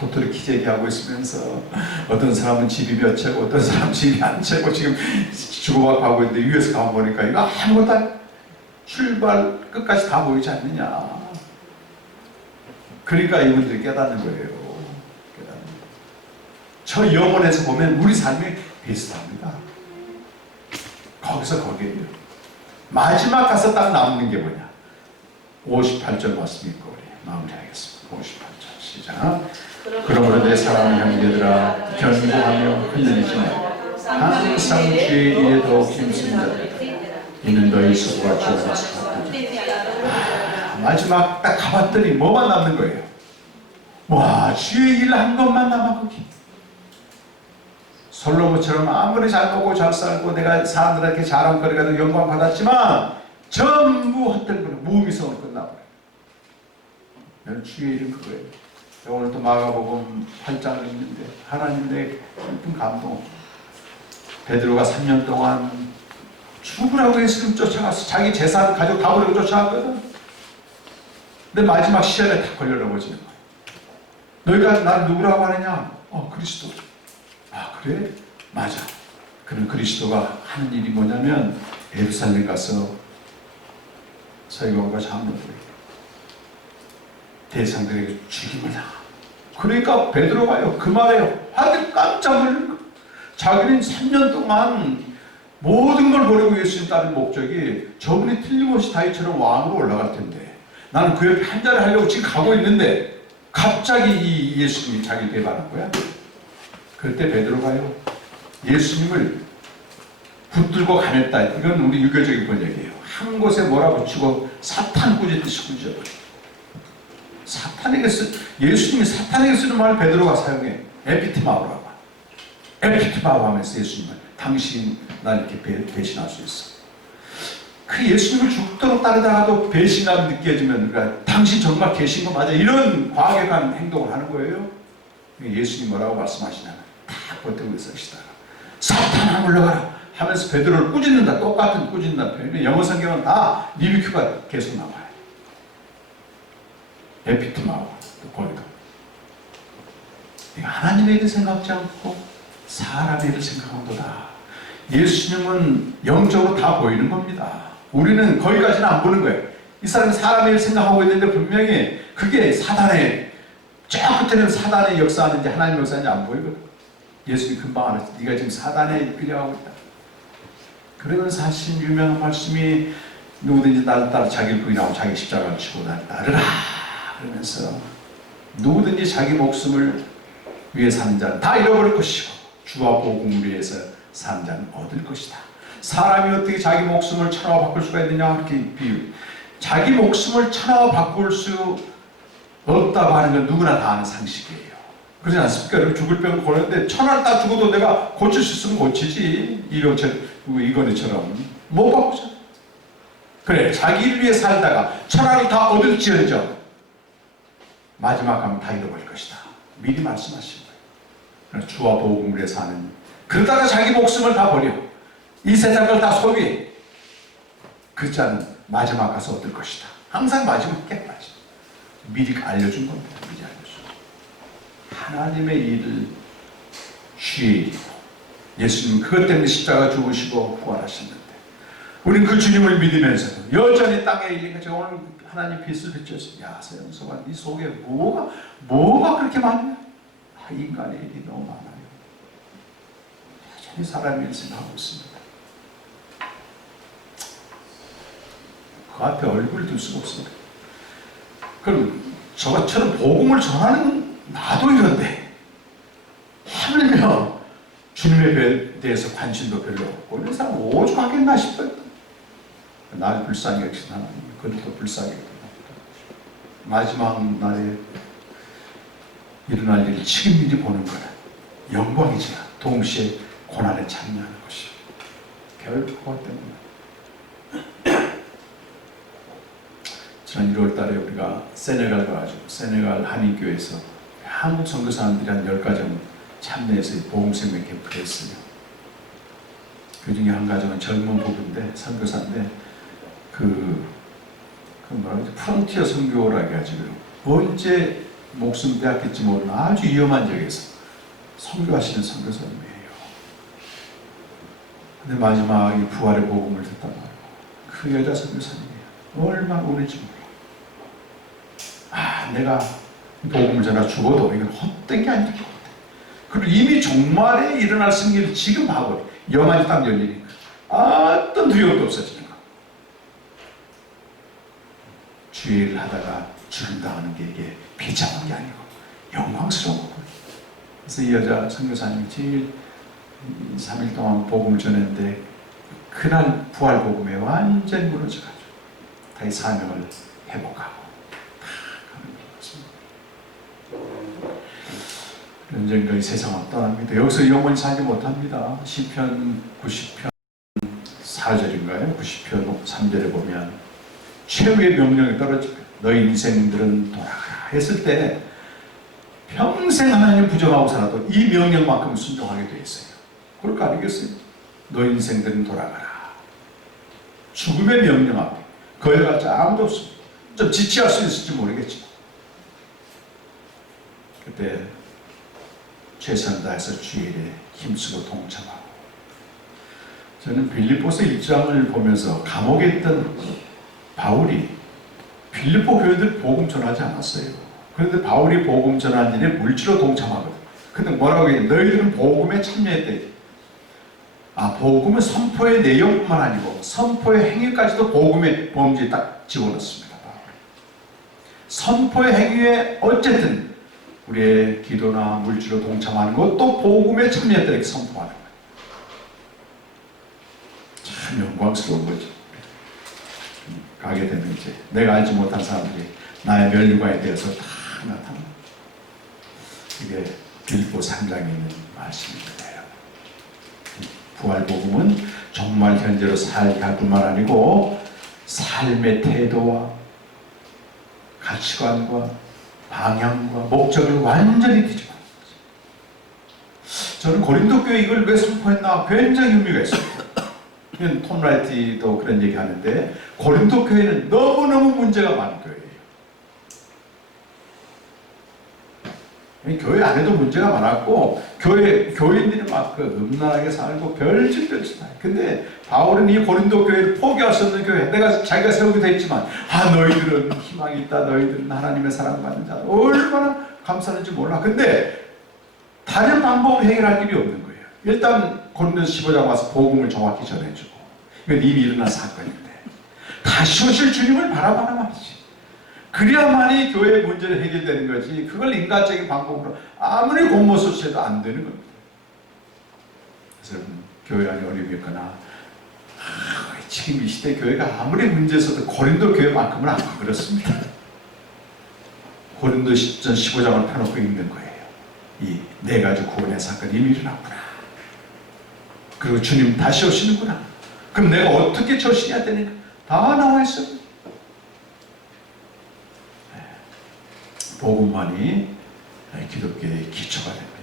도토리 키재기 하고 있으면서 어떤 사람은 집이 몇 채고 어떤 사람은 집이 안 채고 지금 주고받고 하고 있는데 위에서 가보니까 이거 아무것도 다 출발 끝까지 다 보이지 않느냐. 그러니까 이분들이 깨닫는 거예요. 저 영혼에서 보면 우리 삶이 비슷합니다. 거기서 거기에요. 마지막 가서 딱 남는 게 뭐냐. 58절 말씀 읽고 우리 마무리하겠습니다. 58절 시작. 그러므로 내 사랑하는 형제들아 견고하며 흔들리지 말고 항상 주의 일에 더욱 힘쓰는 자들 이는 너희 수고가 주어서 마지막 딱 가봤더니 뭐만 남는 거예요. 와, 주의 일 한 것만 남았거든. 솔로몬처럼 아무리 잘 먹고 잘 살고 내가 사람들에게 자랑거리가 영광 받았지만 전부 헛된 거는 무미성으로 끝나버려요. 여러분 주의 일은 그거예요. 오늘 또 마가복음 8장을 읽는데 하나님 내게 깊은 감동. 베드로가 3년 동안 죽으라고 예수님 쫓아가서 자기 재산 가족 다 버리고 쫓아갔거든. 근데 마지막 시간에 다 걸려 넘어지는 거야. 너희가 날 누구라고 하느냐? 그리스도. 아 그래? 맞아. 그럼 그리스도가 하는 일이 뭐냐면 예루살렘 가서 서기관과 장로들 대상들에게 죽임을 당하. 그러니까 베드로가요 그 말에요 아주 깜짝 놀란 거. 자기는 3년 동안 모든 걸 버리고 예수님 따른 목적이 저분이 틀림없이 다윗처럼 왕으로 올라갈 텐데 나는 그 옆에 한 자리 하려고 지금 가고 있는데 갑자기 이 예수님이 자기 배반한 거야. 그때 베드로가요 예수님을 붙들고 가냈다. 이건 우리 유교적인 번역이에요. 한 곳에 몰아붙이고 사탄 꾸짖듯이 꾸짖어버려. 예수님이 사탄에게 쓰는 말을 베드로가 사용해. 에피티마오라고. 에피티마오 하면서 예수님은 당신 날 이렇게 배신할 수 있어. 그 예수님을 죽도록 따르다가도 배신감이 느껴지면 그러니까 당신 정말 계신 거 맞아? 이런 과격한 행동을 하는 거예요. 예수님 뭐라고 말씀하시냐면 다 버티고 있으시다가 사탄아 물러가라 하면서 베드로를 꾸짖는다. 똑같은 꾸짖는다 표현이 영어 성경은 다 리뷰큐가 계속 나와요. 에피티마오 거기도 하나님의 일을 생각하지 않고 사람의 일을 생각한도다. 예수님은 영적으로 다 보이는 겁니다. 우리는 거기까지는 안 보는 거예요. 이 사람이 사람의 일을 생각하고 있는데 분명히 그게 사단의 저 끝에는 사단의 역사하는지 하나님의 역사하는지 안 보이거든. 예수님이 금방 알았어. 네가 지금 사단에 끌려가고 있다. 그러면 사실 유명한 말씀이 누구든지 나를 따라 자기를 부인하고 자기 십자가를 지고 나를 따르라 그러면서 누구든지 자기 목숨을 위해 사는 자는 다 잃어버릴 것이고 주와 복음을 위해서 사는 자는 얻을 것이다. 사람이 어떻게 자기 목숨을 천하와 바꿀 수가 있느냐 그렇게 비유. 자기 목숨을 천하와 바꿀 수 없다고 하는 건 누구나 다 아는 상식이에요. 그러지 않습니까? 죽을 병을 고르는데 천하를 다 죽어도 내가 고칠 수 있으면 고치지. 이거처럼 못 바꾸죠. 그래 자기를 위해 살다가 천하를 다 얻을지언정 마지막 가면 다 잃어버릴 것이다. 미리 말씀하신 거예요. 주와 복음을 위해 사는 그러다가 자기 목숨을 다 버려 이 세상을 다 소비해 그 자는 마지막 가서 얻을 것이다. 항상 마지막에 빠져. 미리 알려준 겁니다. 미리 알려준 하나님의 일을 쉬이 예수님은 그것 때문에 십자가 죽으시고 부활하셨는데 우리는 그 주님을 믿으면서도 여전히 땅에 일리가 제가 오늘 하나님 빛을 비춰서 야 서영서가 네 속에 뭐가 그렇게 많냐? 인간의 일이 너무 많아요. 여전히 사람의 일을 생각하고 있습니다. 그 앞에 얼굴을 둘 수가 없습니다. 그럼 저처럼 복음을 전하는 나도 이런데 하물며 주님에 대해서 관심도 별로 없고 이런 사람 오죽하겠나 싶어요. 날 불쌍히 여기신 하나님 그들도 불쌍히 여깁니다. 마지막 날에 일어날 일을 지금 미리 보는 거는 영광이지만 동시에 고난에 참여하는 것이 결코 때문에 지난 1월 달에 우리가 세네갈 가가지고 세네갈 한인교회에서 한국 선교사님들이 한 10가정 참여해서 복음생명 캠프를 했어요. 그 중에 한 가정은 젊은 부부인데 선교사인데 프론티어 선교라고 해가지고 언제 목숨 빼앗길지 모르는 아주 위험한 지역에서 선교하시는 선교사님이에요. 근데 마지막 이 부활의 복음을 듣단 말이에요. 그 여자 선교사님이에요. 얼마나 우는지 몰라. 내가 복음을 전하 죽어도 이건 헛된 게 아닐 것 같아. 그리고 이미 종말에 일어날 승리를 지금 하고 영안이 딱 열리니까 어떤 두려움도 없어지는 거. 주의 일을 하다가 죽임당하는 게 이게 비참한 게 아니고 영광스러운 거고. 그래서 이 여자 선교사님이 제일 3일 동안 복음을 전했는데 그날 부활 복음에 완전히 무너져가지고 다시 사명을 회복하고 언젠가 이 세상을 떠납니다. 여기서 영원히 살지 못합니다. 시편 90편 4절인가요? 90편 3절에 보면 최후의 명령이 떨어지고 너희 인생들은 돌아가라 했을 때 평생 하나님 부정하고 살아도 이 명령만큼 순종하게 되어 있어요. 그럴 거 아니겠어요? 너희 인생들은 돌아가라. 죽음의 명령 앞에 거역할 자 아무도 없습니다. 좀 지체할 수 있을지 모르겠지만 그때 최선을 다해서 주의 일에 힘쓰고 동참하고 저는 빌립보서 1장을 보면서 감옥에 있던 바울이 빌립보 교회들 복음 전하지 않았어요. 그런데 바울이 복음 전한 일에 물질로 동참하거든. 근데 뭐라고 해요? 너희들은 복음에 참여했대. 복음은 선포의 내용뿐만 아니고 선포의 행위까지도 복음의 범죄에 딱 집어넣습니다. 선포의 행위에 어쨌든 우리의 기도나 물질로 동참하는 것도 복음에 참여했다 이렇게 선포하는 거예요. 참 영광스러운 거죠. 가게 되면 이제 내가 알지 못한 사람들이 나의 면류관에 대해서 다 나타나. 이게 빌보 3장에 있는 말씀입니다. 부활복음은 정말 현재로 살게 할 뿐만 아니고 삶의 태도와 가치관과 방향과 목적을 완전히 뒤집어. 저는 고린도 교회 이걸 왜 선포했나 굉장히 의미가 있습니다. 톰 라이티도 그런 얘기 하는데 고린도 교회는 너무너무 문제가 많은 교회예요. 교회 안에도 문제가 많았고 교인들이 막 음란하게 살고 별짓별짓 다. 근데 바울은 이 고린도 교회를 포기할 수 없는 교회, 자기가 세우기도 했지만 너희들은 희망이 있다, 너희들은 하나님의 사랑받는 자, 얼마나 감사한지 몰라. 근데 다른 방법으로 해결할 길이 없는 거예요. 일단 고린도서 15장 와서 복음을 정확히 전해주고, 이건 이미 일어난 사건인데 다시 오실 주님을 바라보는 말이지. 그래야만이 교회의 문제를 해결되는 거지. 그걸 인간적인 방법으로 아무리 곤모습 해도 안 되는 겁니다. 그래서 교회 안에 어려움이 있거나 지금 이 시대 교회가 아무리 문제 있어도 고린도 교회만큼은 안 그렇습니다. 고린도전 15장을 펴놓고 읽는 거예요. 이 네 가지 구원의 사건이 이미 일어났구나. 그리고 주님 다시 오시는구나. 그럼 내가 어떻게 처신해야 되는가? 다 나와 있어요. 복음만이 기독교의 기초가 됩니다.